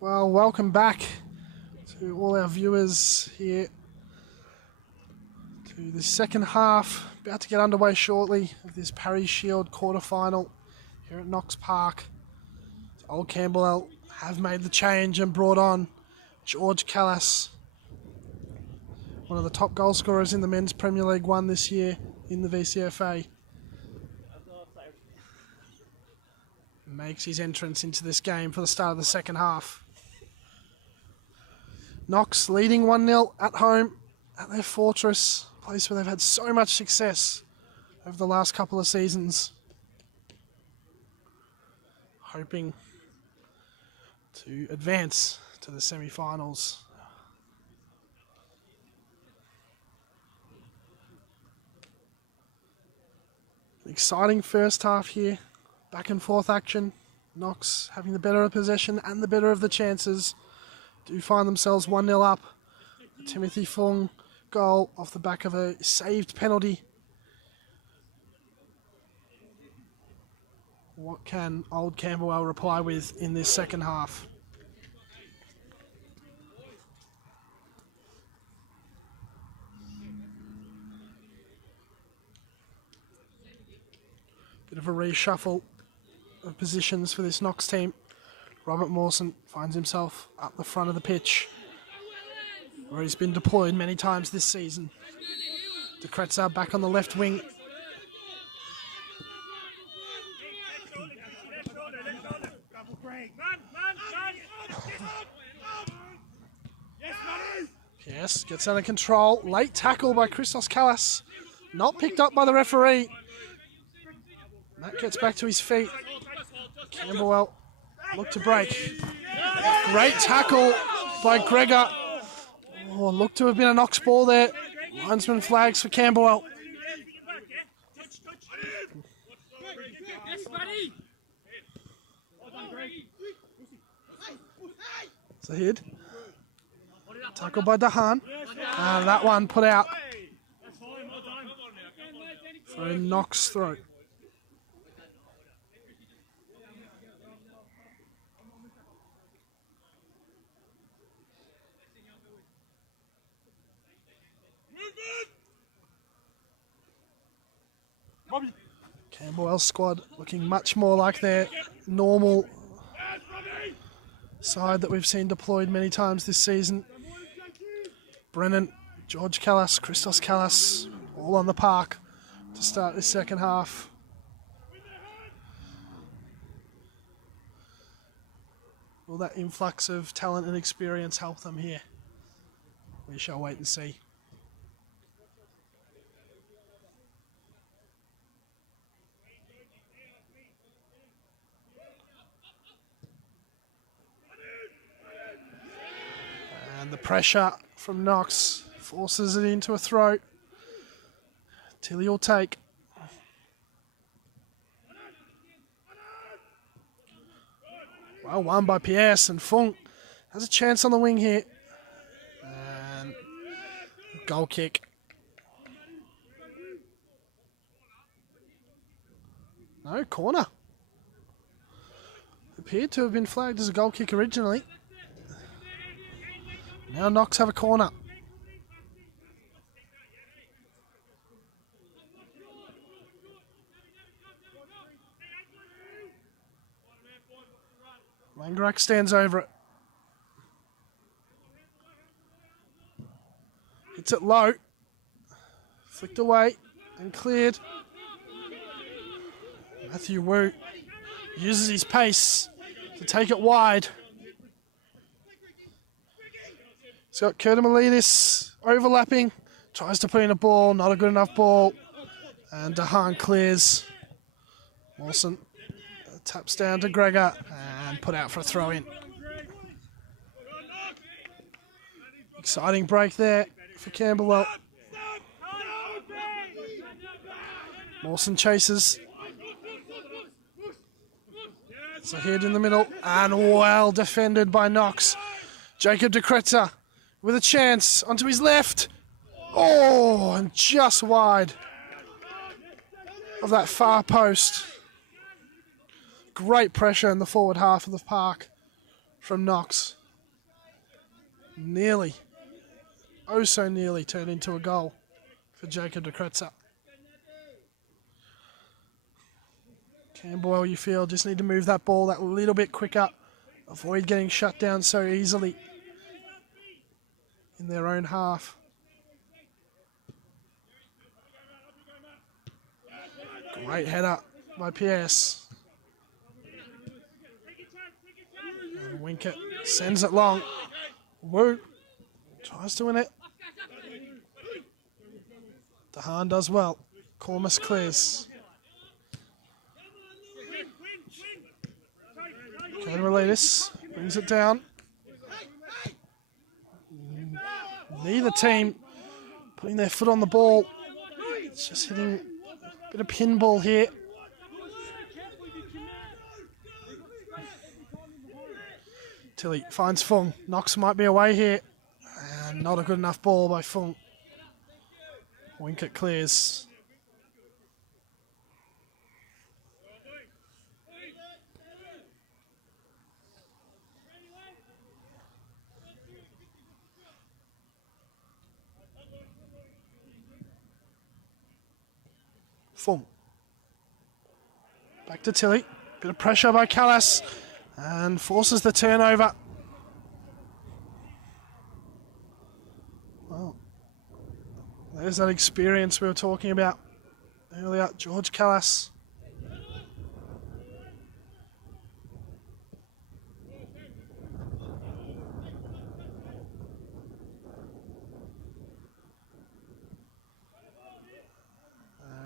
Well, welcome back to all our viewers here to the second half. About to get underway shortly of this Parry Shield quarterfinal here at Knox Park. So Old Camberwell have made the change and brought on George Callas, one of the top goal scorers in the Men's Premier League 1 this year in the Vcfa. Makes his entrance into this game for the start of the second half. Knox leading 1-0 at home at their fortress, a place where they've had so much success over the last couple of seasons. Hoping to advance to the semi-finals. Exciting first half here. Back and forth action. Knox having the better of possession and the better of the chances. Do find themselves 1-0 up. A Timothy Fung goal off the back of a saved penalty. What can Old Camberwell reply with in this second half? Bit of a reshuffle of positions for this Knox team. Robert Mawson finds himself up the front of the pitch, where he's been deployed many times this season. De Kretzer back on the left wing. Yes, gets under control. Late tackle by Christos Callas. Not picked up by the referee. That gets back to his feet. Camberwell look to break. Great tackle by Gregor. Oh, looked to have been a Knox ball there. Linesman flags for Camberwell. It's a hit. Tackle by Dahan. And that one put out. So Knox throat. Camberwell's squad looking much more like their normal side that we've seen deployed many times this season. Brennan, George Callas, Christos Callas, all on the park to start this second half. Will that influx of talent and experience help them here? We shall wait and see. And the pressure from Knox forces it into a throat. Tilly will take. Well won by Pierce, and Fung has a chance on the wing here. And goal kick. No, corner. Appeared to have been flagged as a goal kick originally. Now Knox have a corner. Langrak stands over it. Hits it low. Flicked away and cleared. Matthew Wu uses his pace to take it wide. He's got Kurtamilidis overlapping. Tries to put in a ball. Not a good enough ball. And Dahan clears. Mawson taps down to Gregor and put out for a throw-in. Exciting break there for Camberwell. Mawson chases. It's a hit in the middle and well defended by Knox. Jacob De Kretzer with a chance onto his left. Oh, and just wide of that far post. Great pressure in the forward half of the park from Knox. Nearly, oh so nearly, turned into a goal for Jacob de Kretzer. Camberwell, you feel, just need to move that ball that little bit quicker. Avoid getting shut down so easily in their own half. Great header by PS. And Winkett sends it long. Woo. Tries to win it. DeHaan does well. Cormus clears. Camberwell brings it down. Neither team putting their foot on the ball. It's just hitting a bit of pinball here. Tilly finds Fung. Knox might be away here. And not a good enough ball by Fung. Winkett clears. Fung. Back to Tilly. Bit of pressure by Callas. And forces the turnover. Well, there's that experience we were talking about earlier. George Callas.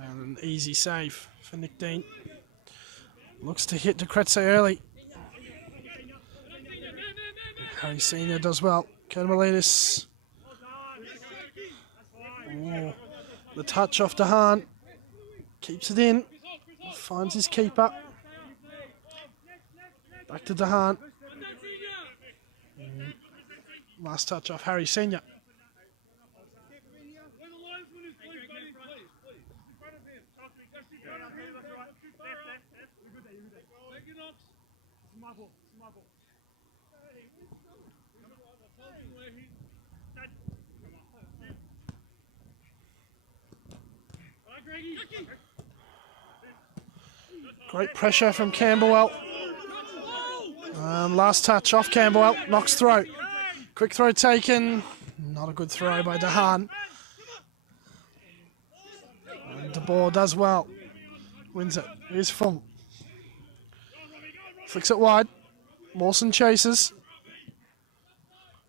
And an easy save for Nick Dean. Looks to hit de Kretzer early. Harry Senior does well. Camberwell. Oh, the touch off DeHaan. Keeps it in. Finds his keeper. Back to DeHaan. Last touch off Harry Senior. Great pressure from Camberwell. Last touch off Camberwell. Knox throw. Quick throw taken. Not a good throw by DeHaan. And De Boer does well. Wins it. Here's Fung. Flicks it wide. Mawson chases.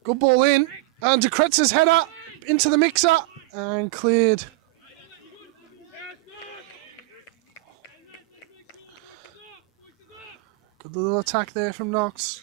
Good ball in. And de Kretzer's header into the mixer. And cleared. Good little attack there from Knox.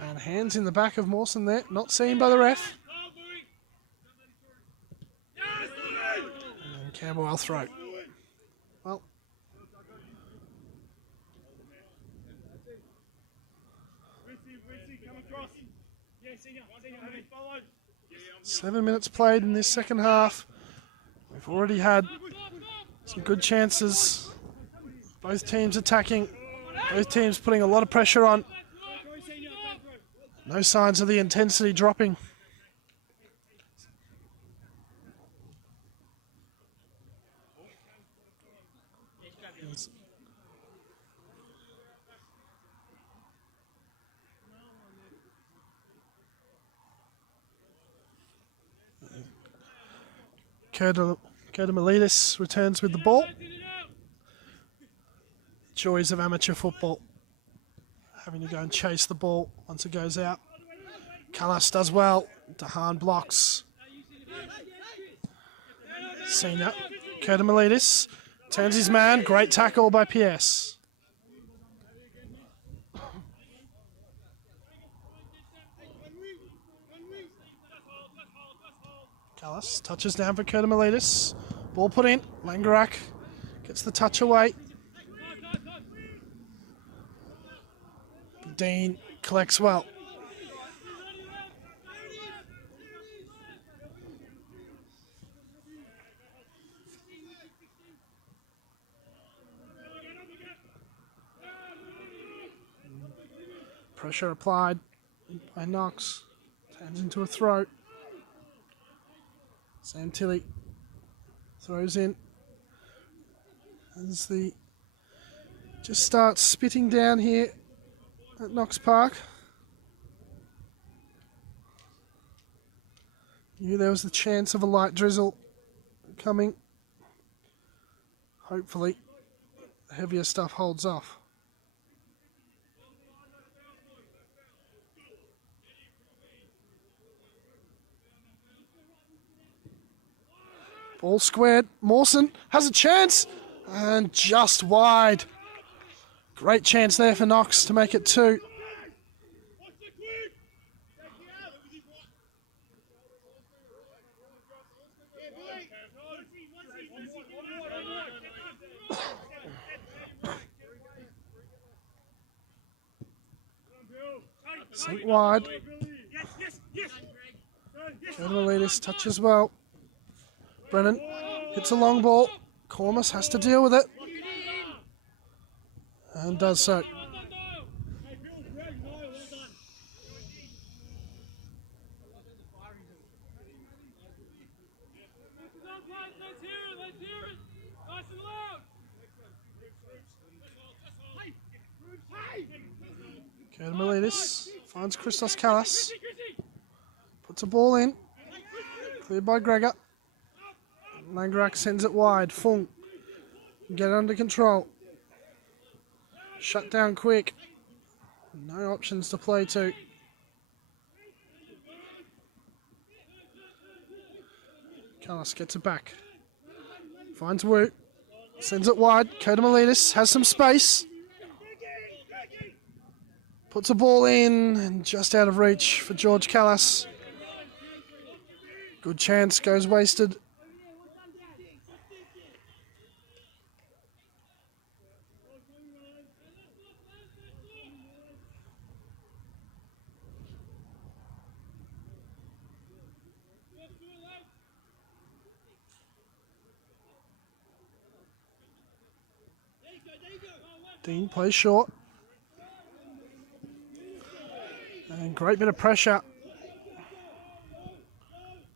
And hands in the back of Mawson there, not seen by the ref. And Camberwell throw. Well, 7 minutes played in this second half. We've already had some good chances. Both teams attacking. Both teams putting a lot of pressure on. No signs of the intensity dropping. Camberwell returns with the ball. Joys of amateur football. Having to go and chase the ball once it goes out. Callas does well. DeHaan blocks. Senior. Camberwell turns his man. Great tackle by PS. Callas touches down for Camberwell. Ball put in. Langerak Gets the touch away. Dean collects well. Pressure applied by Knox. Turns into a throw. Sam Tilley throws in. As the just starts spitting down here at Knox Park. Knew there was the chance of a light drizzle coming. Hopefully, the heavier stuff holds off. Ball squared. Mawson has a chance and just wide. Great chance there for Knox to make it 2. Sink wide. Camberwell touches well. Brennan hits a long ball. Cormus has to deal with it. And does so. Camberwell finds Christos Callas. Puts a ball in. Cleared by Gregor. Langerak sends it wide. Fung. Get it under control. Shut down quick. No options to play to. Callas gets it back. Finds Wu. Sends it wide. Kodomilidis has some space. Puts a ball in and just out of reach for George Callas. Good chance goes wasted. Dean plays short. And great bit of pressure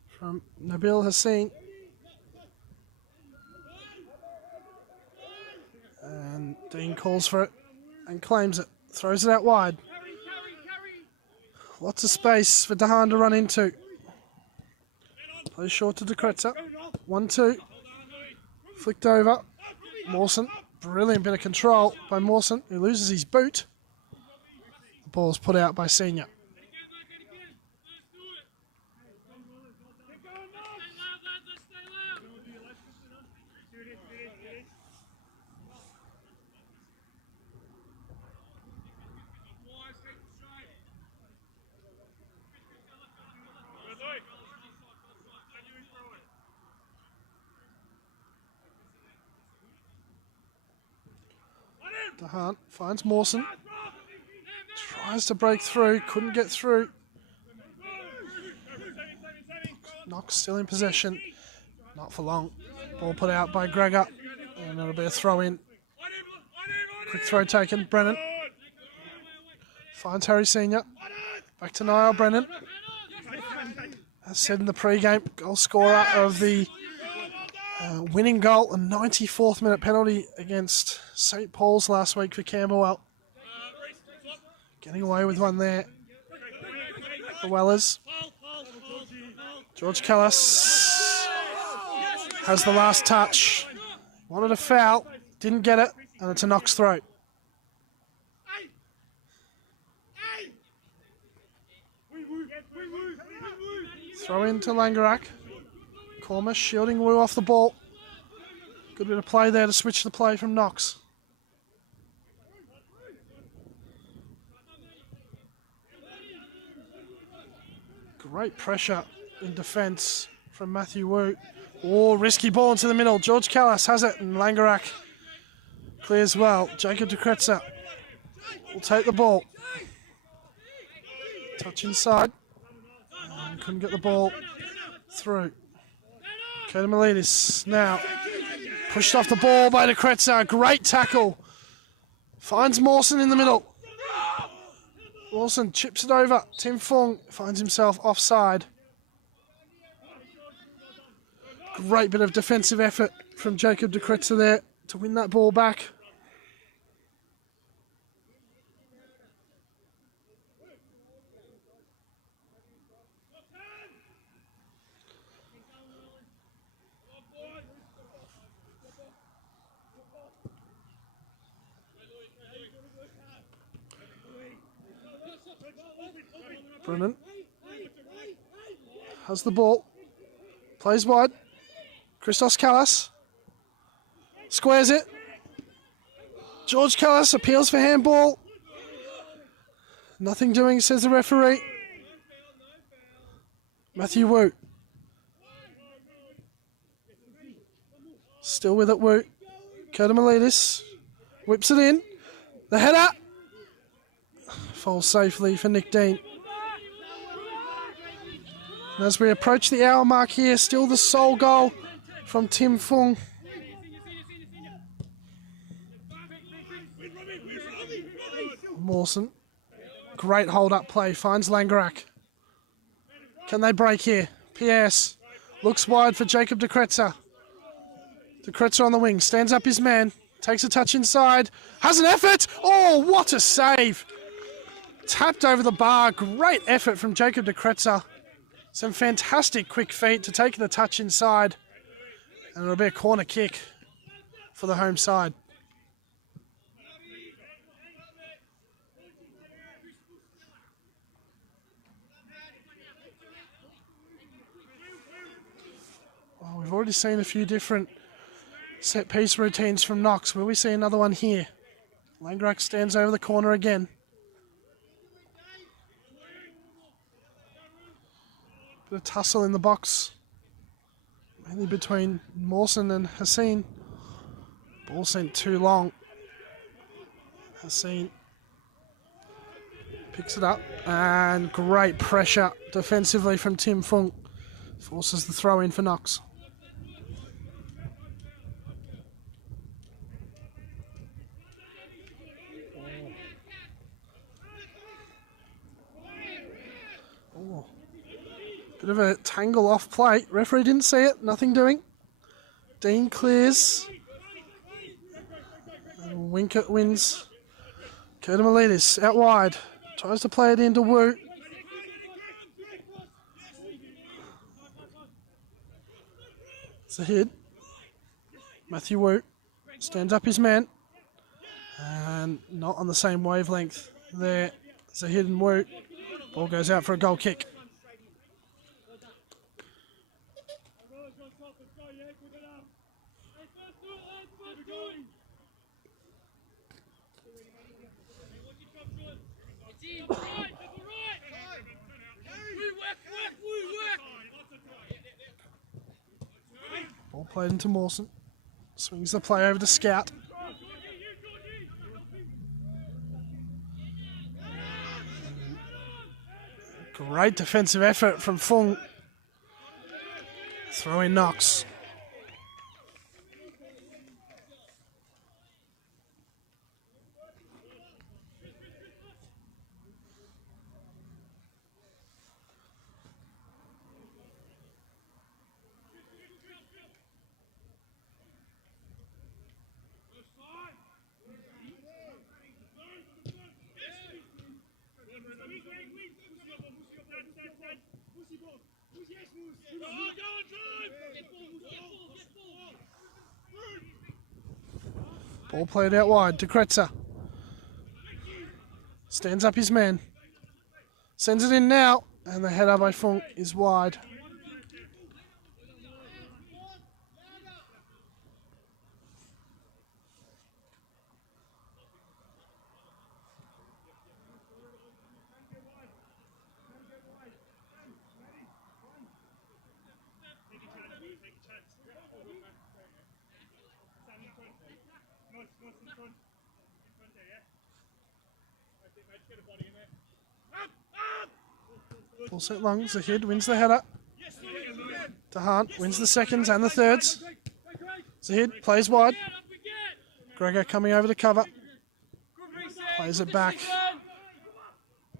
from Nabil Hussein. And Dean calls for it and claims it. Throws it out wide. Lots of space for Dahan to run into. Plays short to De Kretzer. 1-2. Flicked over. Mawson. Brilliant bit of control by Mawson, who loses his boot. The ball's put out by Senior. Dahan finds Mawson. Tries to break through, couldn't get through. Knox still in possession. Not for long. Ball put out by Gregor. And it'll be a throw in. Quick throw taken. Brennan. Finds Harry Senior. Back to Niall Brennan. As said in the pre-game, goal scorer of the winning goal, a 94th minute penalty against St. Paul's last week for Camberwell. Getting away with one there. The Wellers. George Callas has the last touch. Wanted a foul, didn't get it, and it's a Knox throw. Throw in to Langerak. Cormish shielding Wu off the ball. Good bit of play there to switch the play from Knox. Great pressure in defence from Matthew Wu. Oh, risky ball into the middle. George Callas has it, and Langerak Clears well. Jacob de Kretzer will take the ball. Touch inside. And couldn't get the ball through. Kodamalidis now pushed off the ball by de Kretzer. Great tackle. Finds Mawson in the middle. Mawson chips it over. Tim Fung finds himself offside. Great bit of defensive effort from Jacob de Kretzer there to win that ball back. Brennan has the ball. Plays wide. Christos Callas squares it. George Callas appeals for handball. Nothing doing, says the referee. Matthew Wu. Still with it, Wu. Kodamalidis whips it in. The header. Falls safely for Nick Dean. And as we approach the hour mark here, still the sole goal from Tim Fung. Mawson. Great hold-up play. Finds Langerak. Can they break here? PS. Looks wide for Jacob de Kretzer. De Kretzer on the wing. Stands up his man. Takes a touch inside. Has an effort. Oh, what a save. Tapped over the bar. Great effort from Jacob de Kretzer. Some fantastic quick feet to take the touch inside. And it'll be a corner kick for the home side. Oh, we've already seen a few different set piece routines from Knox. Will we see another one here? Langerak stands over the corner again. Bit of tussle in the box. Mainly between Mawson and Hassan. Ball sent too long. Hassan picks it up. And great pressure defensively from Tim Fung. Forces the throw in for Knox. Oh. Bit of a tangle off plate. Referee didn't see it. Nothing doing. Dean clears. And Winkett wins. Kodamalidis out wide. Tries to play it into Wu. It's a hit. Matthew Wu stands up his man. And not on the same wavelength there. It's a hidden Wu. Ball goes out for a goal kick. Ball played into Mawson. Swings the play over to Scout. Great defensive effort from Fung. Throw in Knox. Ball played out wide to Kretzer. Stands up his man. Sends it in now. And the header by Fung is wide. Full set long. Zahid wins the header. DeHaan wins the seconds and the thirds. Zahid plays wide. Gregor coming over to cover. Plays it back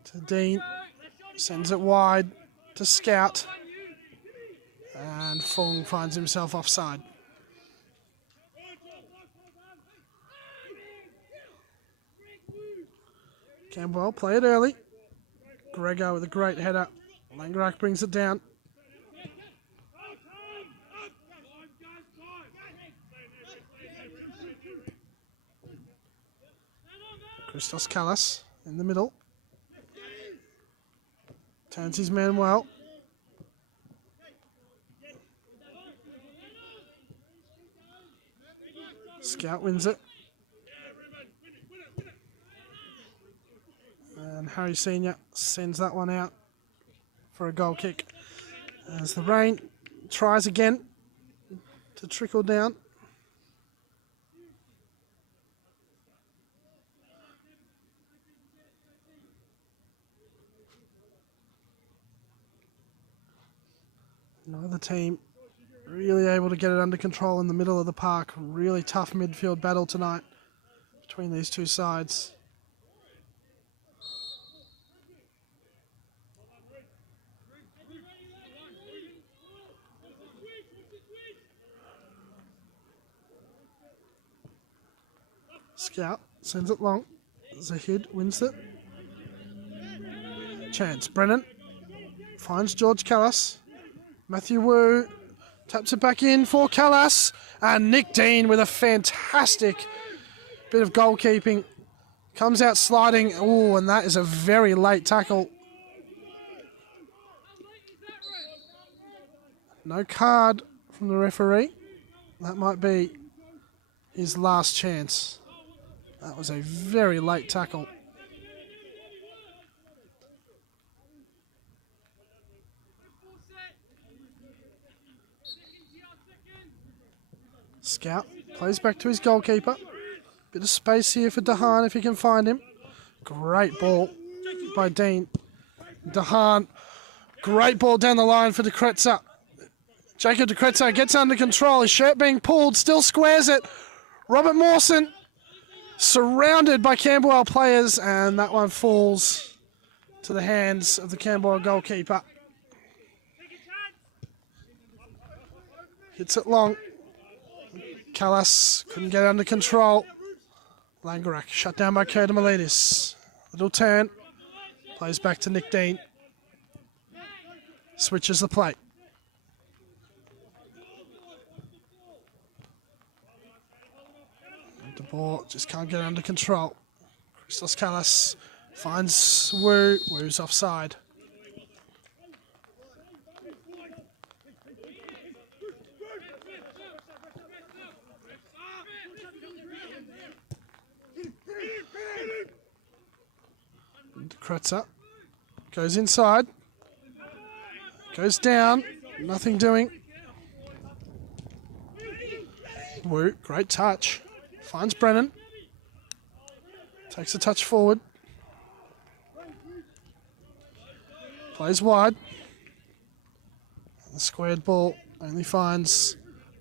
to Dean. Sends it wide to Scout. And Fung finds himself offside. Camberwell play it early. Gregor with a great header. Langrak brings it down. Christos Callas in the middle. Turns his man well. Scout wins it. And Harry Senior sends that one out for a goal kick. As the rain tries again to trickle down. Neither team really able to get it under control in the middle of the park. Really tough midfield battle tonight between these two sides. Scout sends it long. Zahid wins it. Chance. Brennan finds George Callas. Matthew Wu taps it back in for Callas. And Nick Dean with a fantastic bit of goalkeeping. Comes out sliding. Oh, and that is a very late tackle. No card from the referee. That might be his last chance. That was a very late tackle. Scout plays back to his goalkeeper. Bit of space here for DeHaan if he can find him. Great ball by Dean. DeHaan, great ball down the line for De Kretzer. Jacob De Kretzer gets under control. His shirt being pulled, still squares it. Robert Mawson surrounded by Camberwell players, and that one falls to the hands of the Camberwell goalkeeper. Hits it long. Callas couldn't get it under control. Langerak shut down by Kurtamilidis. Little turn. Plays back to Nick Dean. Switches the plate. De Boer just can't get it under control. Christos Callas finds Wu. Wu's offside. De Kretzer goes inside. Goes down. Nothing doing. Wu, great touch. Finds Brennan. Takes a touch forward. Plays wide. The squared ball only finds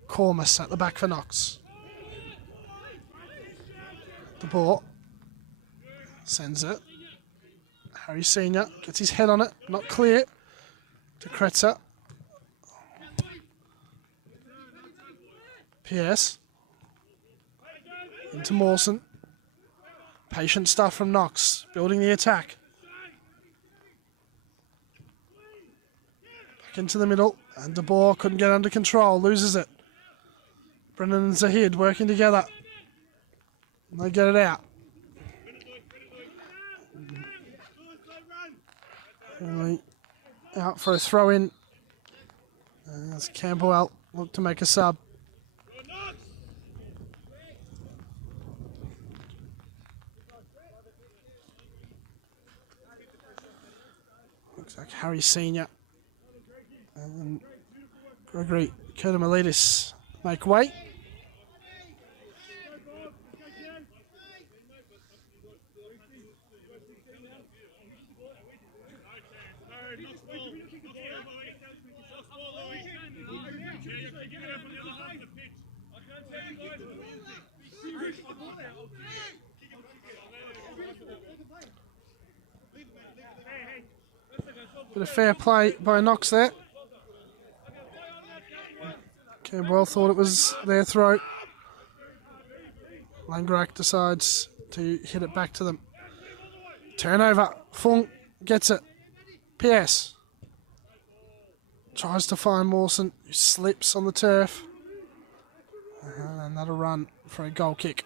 Cormus at the back for Knox. De Boer sends it. Harry Senior gets his head on it. Not clear. De Kretzer. PS. Into Mawson. Patient stuff from Knox. Building the attack. Back into the middle. And De Boer couldn't get under control. Loses it. Brennan and Zahid working together. And they get it out. Really out for a throw in. As Camberwell look to make a sub. Looks like Harry Senior and Gregory Kurtamilidis make way. Bit of fair play by Knox there. Camberwell thought it was their throat. Langrak decides to hit it back to them. Turnover. Fung gets it. PS. Tries to find Mawson, who slips on the turf. And another run for a goal kick.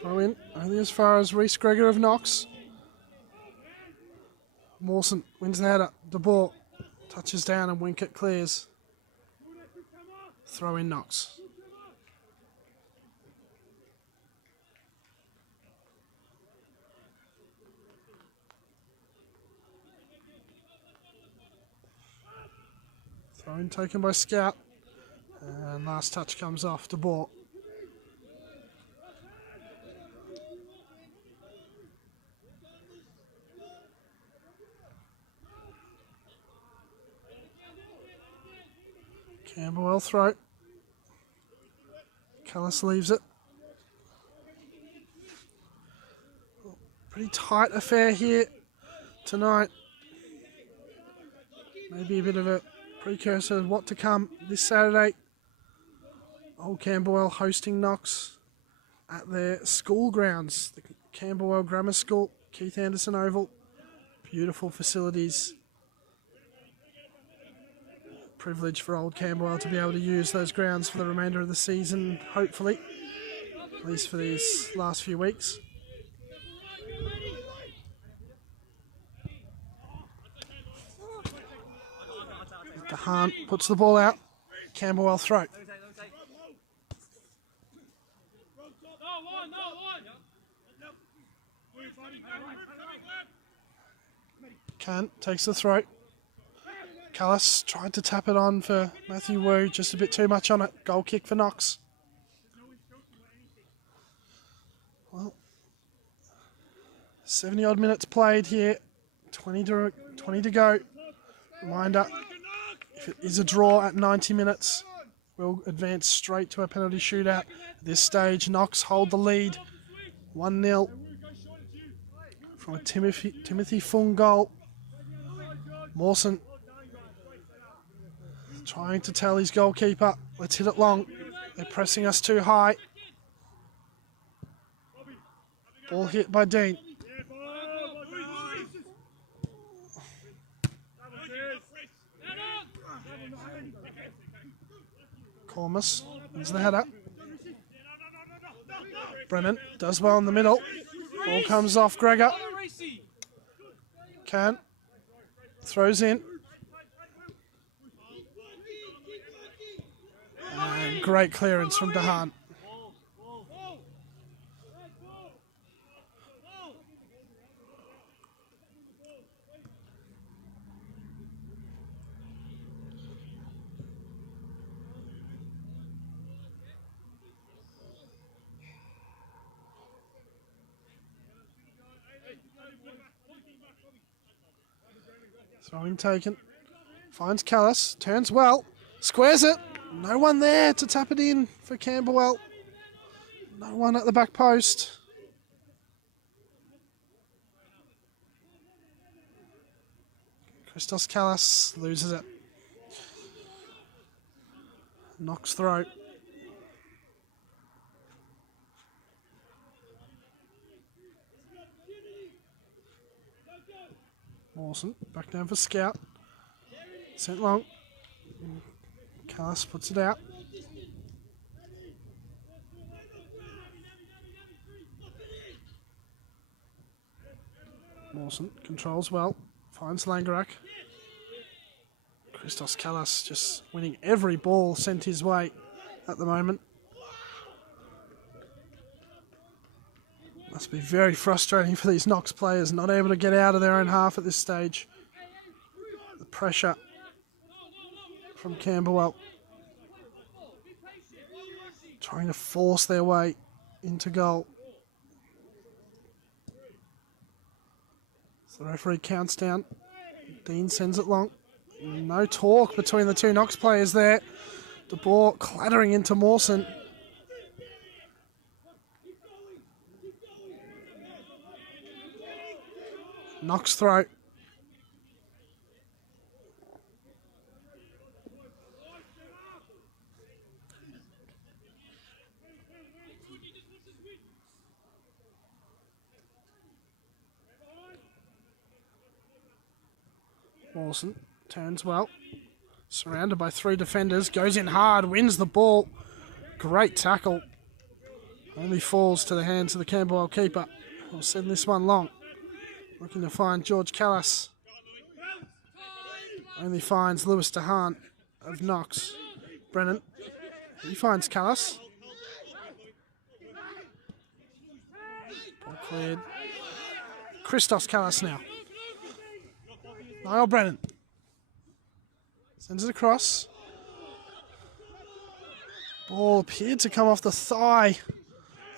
Throw in, only as far as Reece Gregor of Knox. Mawson wins the header. De Boer touches down and Winkett clears. Throw in Knox. Throw in taken by Scout. And last touch comes off De Boer. Camberwell throw. Callis leaves it. Pretty tight affair here tonight. Maybe a bit of a precursor of what to come this Saturday. Old Camberwell hosting Knox at their school grounds, the Camberwell Grammar School, Keith Anderson Oval. Beautiful facilities. Privilege for old Camberwell to be able to use those grounds for the remainder of the season, hopefully, at least for these last few weeks. Dehaan puts the ball out. Camberwell throw. Kant takes the throw. Callis tried to tap it on for Matthew Wu, just a bit too much on it. Goal kick for Knox. Well, 70 odd minutes played here, 20 to go. Reminder, if it is a draw at 90 minutes, we'll advance straight to a penalty shootout. At this stage, Knox hold the lead, 1-0 from a Timothy Fung goal. Mawson trying to tell his goalkeeper, let's hit it long. They're pressing us too high. Ball hit by Dean. Cormus wins the header. Brennan does well in the middle. Ball comes off Gregor. Can. Throws in. And great clearance from Dehaan. Throwing taken. Finds Callis. Turns well. Squares it. No one there to tap it in for Camberwell. No one at the back post. Christos Callis loses it. Knox throw. Mawson back down for Scout. Sent long. Callis puts it out. Mawson controls well, finds Langerak. Christos Callas just winning every ball sent his way at the moment. Must be very frustrating for these Knox players, not able to get out of their own half at this stage. The pressure from Camberwell, trying to force their way into goal. So the referee counts down. Dean sends it long. No talk between the two Knox players there. The ball clattering into Mawson. Knox throw. Mawson turns well. Surrounded by three defenders. Goes in hard. Wins the ball. Great tackle. Only falls to the hands of the Camberwell keeper. We'll send this one long. Looking to find George Callas. Only finds Lewis DeHaan of Knox. Brennan. He finds Callas. Ball cleared. Christos Callas now. Niall Brennan. Sends it across. Ball appeared to come off the thigh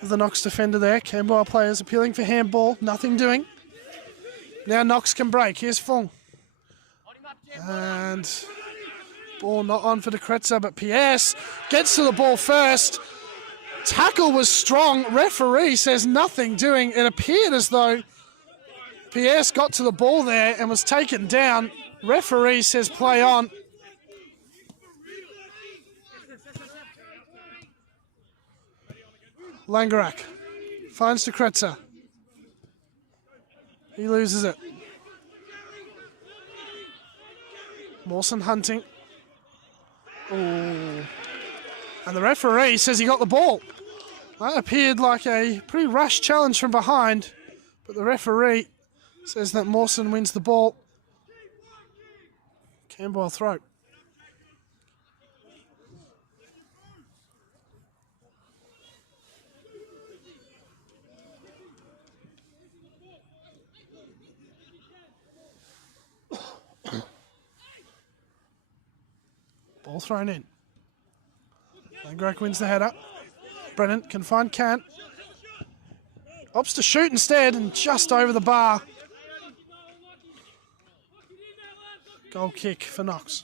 of the Knox defender there. Camberwell players appealing for handball. Nothing doing. Now Knox can break. Here's Fung. And ball not on for De Kretzer, but Pierce gets to the ball first. Tackle was strong. Referee says nothing doing. It appeared as though Pierce got to the ball there and was taken down. Referee says play on. Langerak finds De Kretzer. He loses it. Mawson hunting. Ooh. And the referee says he got the ball. That appeared like a pretty rash challenge from behind, but the referee says that Mawson wins the ball. Camberwell throw. Ball thrown in. Langerak wins the header. Brennan can find Cant. Opts to shoot instead and just over the bar. Goal kick for Knox.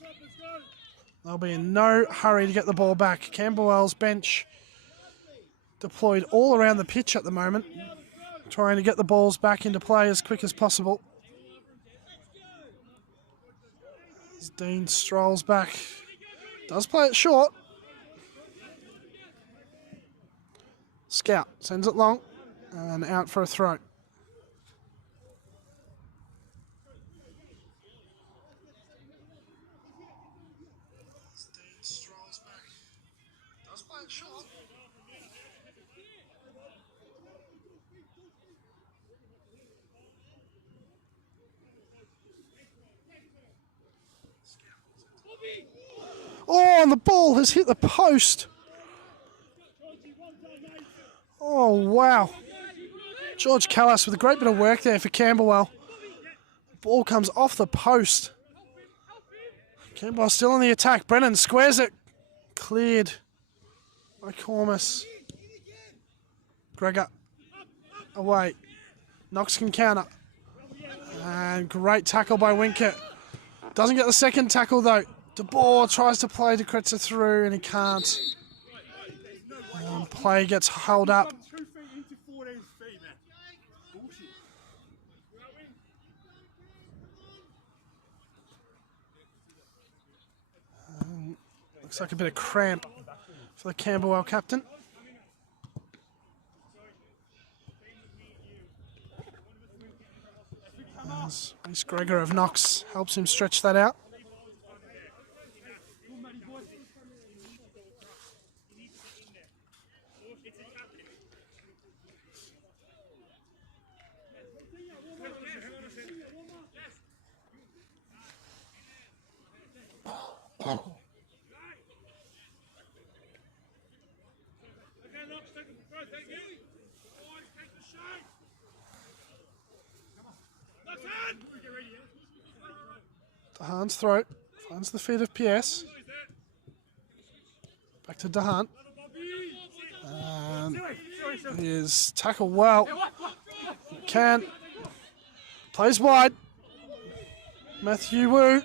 They'll be in no hurry to get the ball back. Camberwell's bench deployed all around the pitch at the moment, trying to get the balls back into play as quick as possible. As Dean strolls back. Does play it short. Scout sends it long and out for a throw. Dean strolls back. Does play it short. Oh, and the ball has hit the post. Oh, wow. George Callas with a great bit of work there for Camberwell. The ball comes off the post. Camberwell still on the attack. Brennan squares it. Cleared by Cormus. Gregor away. Knox can counter. And great tackle by Winkett. Doesn't get the second tackle though. De Boer tries to play De Kretzer through and he can't. And play gets held up. Looks like a bit of cramp for the Camberwell captain. As Reece Gregor of Knox helps him stretch that out. DeHaan's throw finds the feet of PS. Back to DeHaan. And he is tackled well. Can. Plays wide. Matthew Wu.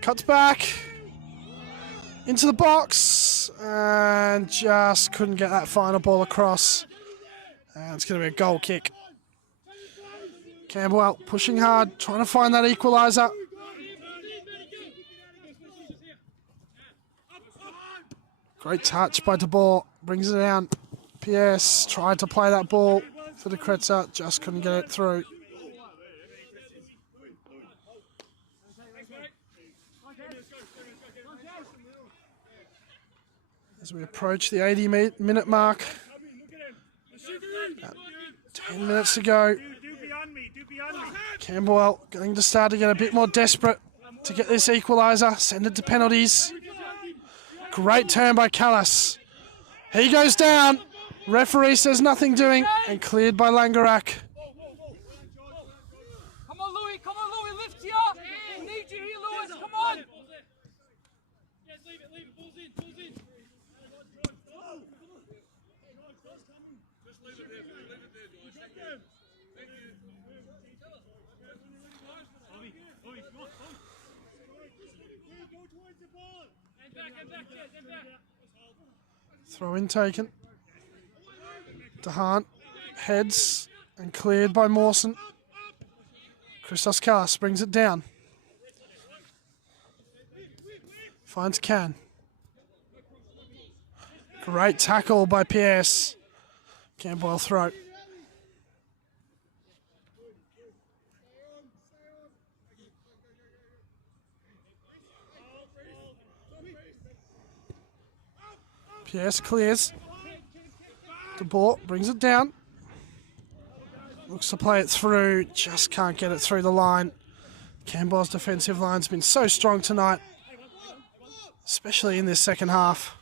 Cuts back. Into the box. And just couldn't get that final ball across. And it's going to be a goal kick. Camberwell pushing hard, trying to find that equaliser. Great touch by De Boer, brings it down. PS tried to play that ball for the Kretzer, just couldn't get it through. As we approach the 80-minute mark, about 10 minutes to go. Camberwell going to start to get a bit more desperate to get this equaliser, send it to penalties. Great turn by Callis. He goes down. Referee says nothing doing and cleared by Langerak. Come on, Louis, lift you up. We need you here, Louis, come on. Leave it, balls in. Just leave it there, guys. Throw in taken. DeHaan heads and cleared by Mawson. Christos Callis brings it down. Finds Can. Great tackle by PS. Camberwell throw. PS clears. De Boer brings it down. Looks to play it through, just can't get it through the line. Camberwell's defensive line's been so strong tonight, especially in this second half.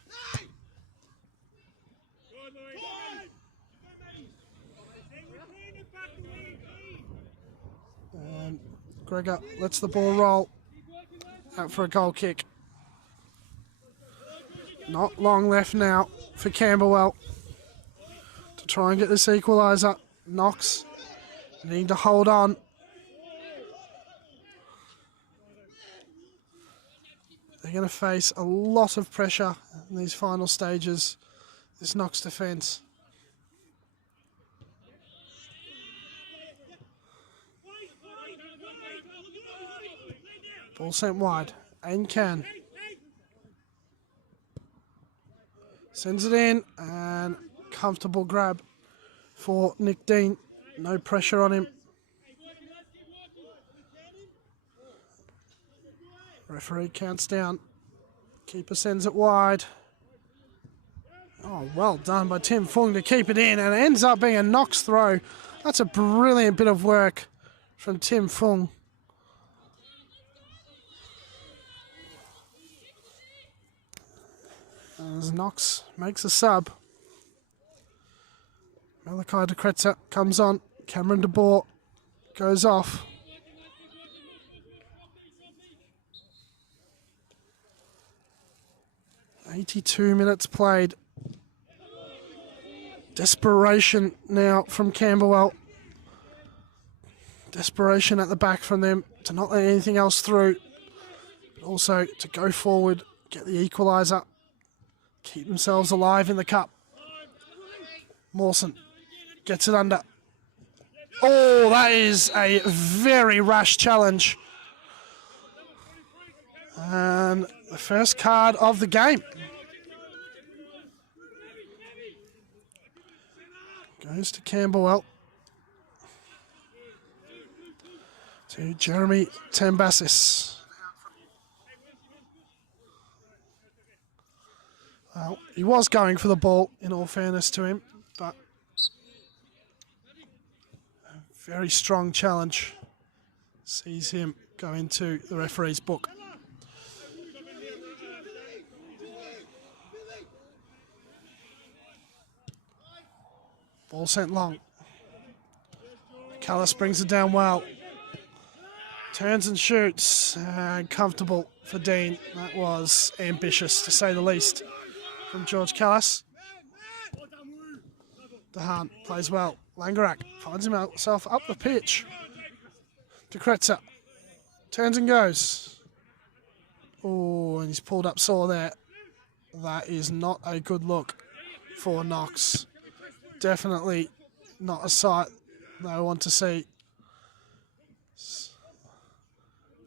And Gregor lets the ball roll out for a goal kick. Not long left now for Camberwell to try and get this equaliser. Knox needing to hold on. They're going to face a lot of pressure in these final stages, this Knox defence. Ball sent wide. Ain Can. Sends it in, and comfortable grab for Nick Dean. No pressure on him. Referee counts down. Keeper sends it wide. Oh, well done by Tim Fung to keep it in, and it ends up being a Knox throw. That's a brilliant bit of work from Tim Fung. As Knox makes a sub. Malachi de Kretzer comes on. Cameron De Boer goes off. "82 minutes played. Desperation now from Camberwell. Desperation at the back from them to not let anything else through. But also to go forward, get the equaliser. Keep themselves alive in the cup. Mawson gets it under. Oh, that is a very rash challenge. And the first card of the game goes to Camberwell. To Jeremy Tambassis. Well, he was going for the ball, in all fairness to him, but a very strong challenge sees him go into the referee's book. Ball sent long. Callis brings it down well. Turns and shoots. Comfortable for Dean. That was ambitious, to say the least, from George Callis. DeHaan plays well. Langerak finds himself up the pitch. De Kretzer turns and goes. Oh, and he's pulled up sore there. That is not a good look for Knox. Definitely not a sight they want to see.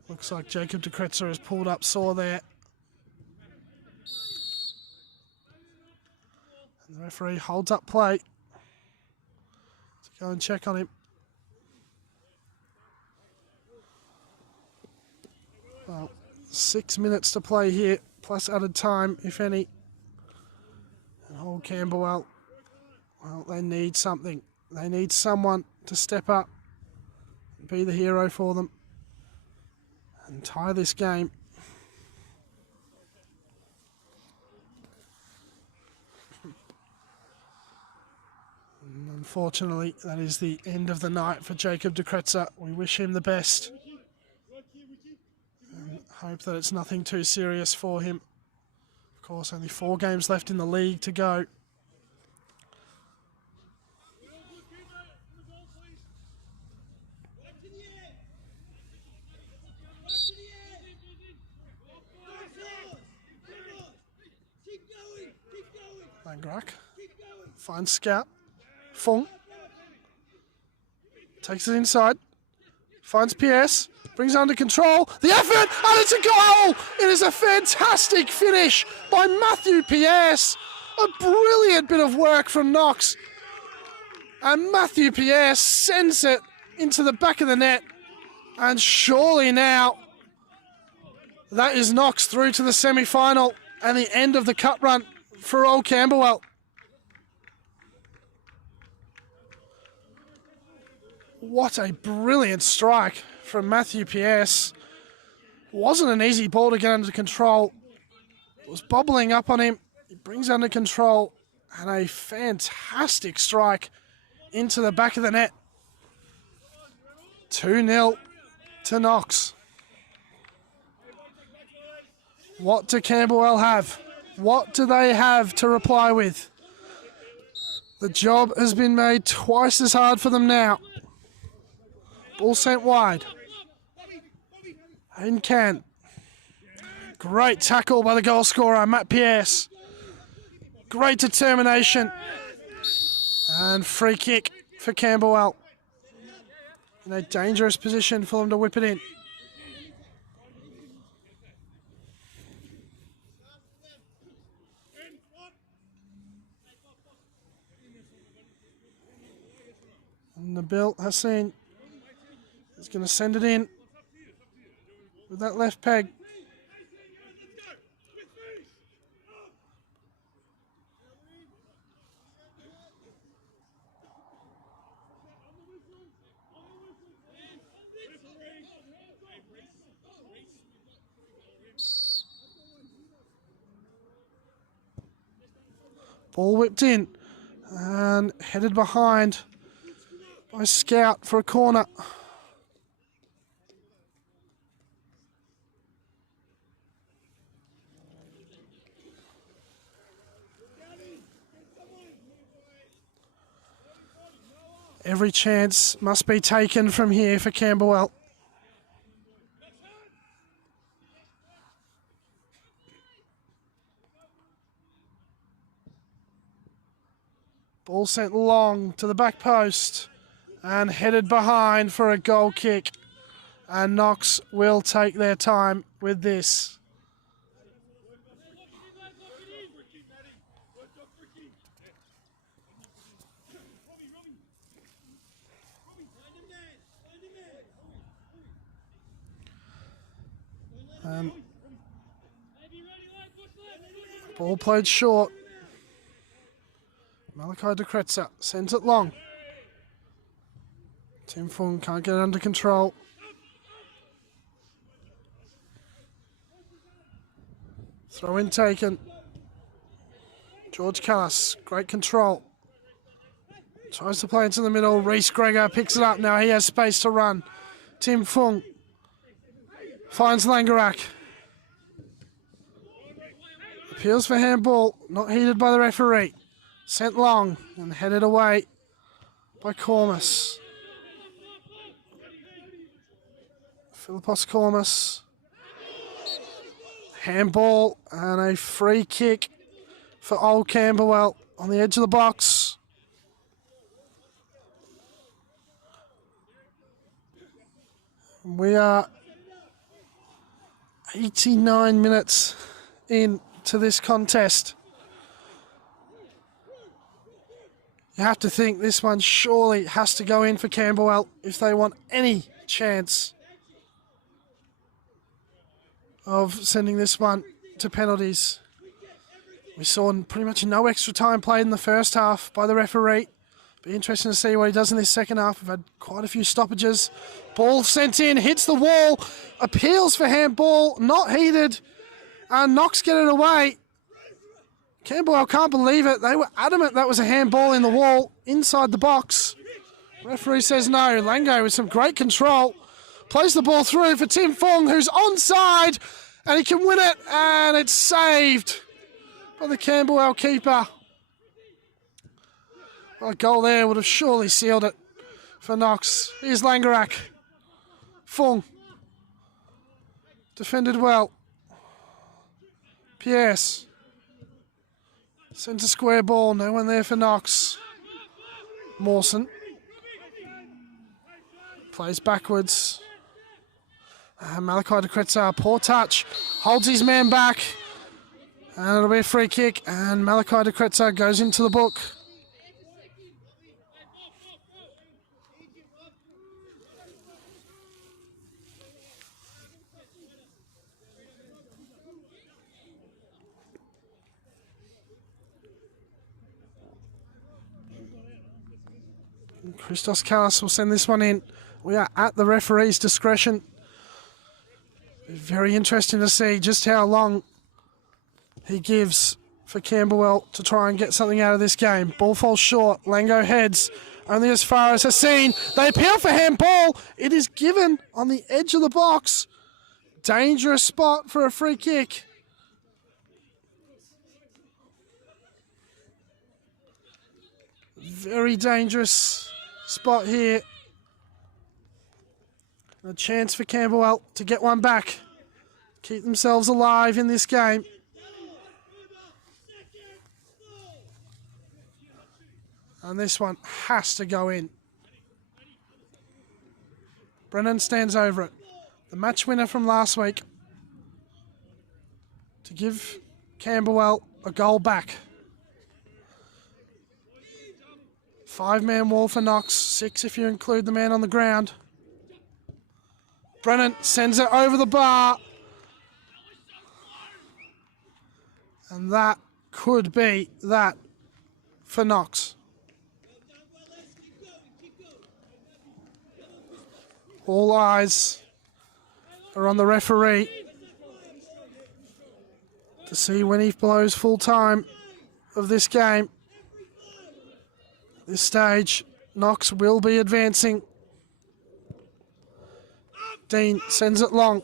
Looks like Jacob De Kretzer has pulled up sore there. And the referee holds up play to go and check on him. Well, 6 minutes to play here, plus added time, if any. And old Camberwell, well, they need something. They need someone to step up and be the hero for them and tie this game. And unfortunately, that is the end of the night for Jacob De Kretzer. We wish him the best and hope that it's nothing too serious for him. Of course, only 4 games left in the league to go. Langrak finds Scout. Fung takes it inside. Finds PS. Brings it under control. The effort, and it's a goal! It is a fantastic finish by Matthew PS. A brilliant bit of work from Knox. And Matthew PS sends it into the back of the net. And surely now, that is Knox through to the semi-final and the end of the cup run for old Camberwell. What a brilliant strike from Matthew PS. Wasn't an easy ball to get under control. It was bobbling up on him. He brings it under control and a fantastic strike into the back of the net. 2-0 to Knox. What do Camberwell have? What do they have to reply with? The job has been made twice as hard for them now. Ball sent wide. Hayden Can. Great tackle by the goal scorer, Matt Pierce. Great determination. And free kick for Camberwell. In a dangerous position for them to whip it in. And Nabil Hassan is going to send it in with that left peg. Ball whipped in and headed behind by Scout for a corner. Every chance must be taken from here for Camberwell. Ball sent long to the back post and headed behind for a goal kick. And Knox will take their time with this. Ball played short. Malachi De Kretzer sends it long. Tim Fung can't get it under control. Throw in taken. George Callis, great control. Tries to play into the middle. Reese Gregor picks it up now. He has space to run. Tim Fung finds Langerak. Appeals for handball. Not heeded by the referee. Sent long and headed away by Cormus. Philippos Cormus. Handball and a free kick for Old Camberwell on the edge of the box. We are 89 minutes into this contest. You have to think this one surely has to go in for Camberwell if they want any chance of sending this one to penalties. We saw pretty much no extra time played in the first half by the referee. Be interesting to see what he does in this second half. We've had quite a few stoppages. Ball sent in, hits the wall, appeals for handball, not heeded, and Knox get it away. Camberwell can't believe it. They were adamant that was a handball in the wall, inside the box. Referee says no. Lango with some great control. Plays the ball through for Tim Fung, who's onside, and he can win it, and it's saved by the Camberwell keeper. Well, a goal there would have surely sealed it for Knox. Here's Langerak. Fung. Defended well. Pierce. Sends a square ball. No one there for Knox. Mawson. Plays backwards. Malachi de Kretzer, poor touch. Holds his man back. And it'll be a free kick. And Malachi de Kretzer goes into the book. Christos Callas will send this one in. We are at the referee's discretion. Very interesting to see just how long he gives for Camberwell to try and get something out of this game. Ball falls short. Lango heads only as far as Hassan. They appeal for handball. It is given on the edge of the box. Dangerous spot for a free kick. Very dangerous spot here. A chance for Camberwell to get one back. Keep themselves alive in this game. And this one has to go in. Brennan stands over it. The match winner from last week to give Camberwell a goal back. 5-man wall for Knox, 6 if you include the man on the ground. Brennan sends it over the bar. And that could be that for Knox. All eyes are on the referee to see when he blows full time of this game. This stage, Knox will be advancing. Dean sends it long.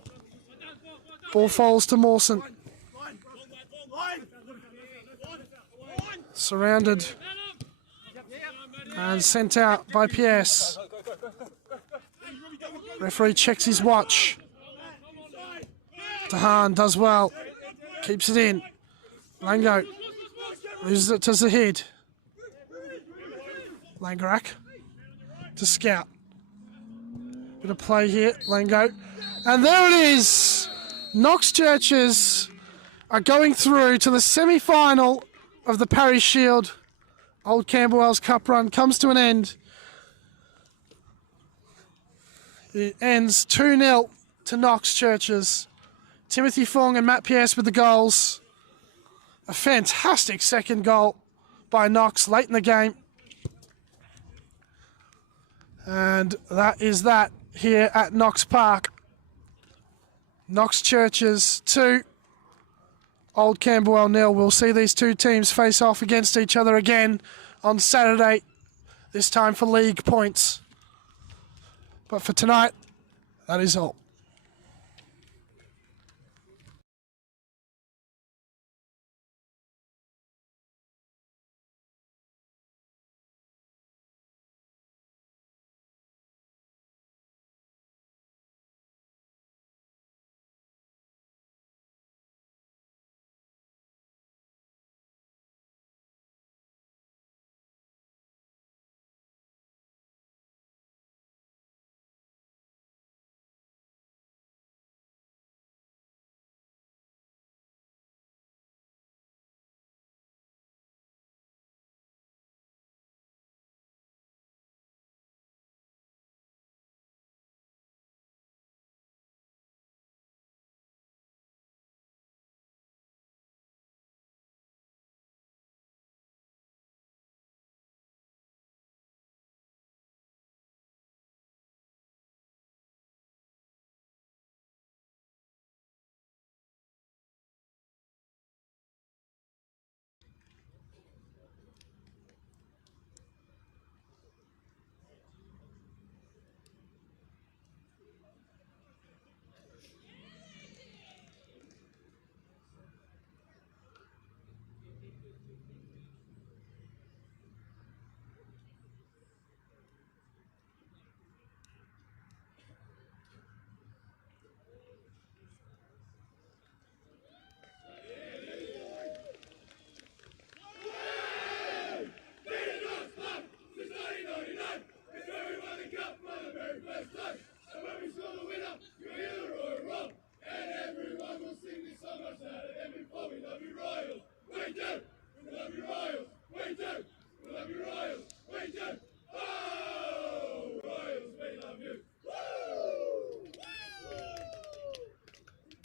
Ball falls to Mawson. Surrounded and sent out by Pierce. Referee checks his watch. Tahan does well. Keeps it in. Lango loses it to Zahid. Langerak to Scout. Bit of play here, Lango. And there it is! Knox Churches are going through to the semi-final of the Parry Shield. Old Camberwell's cup run comes to an end. It ends 2-0 to Knox Churches. Timothy Fung and Matt Pierce with the goals. A fantastic second goal by Knox late in the game. And that is that here at Knox Park. Knox Churches 2, Old Camberwell 0. We'll see these two teams face off against each other again on Saturday, this time for league points. But for tonight, that is all.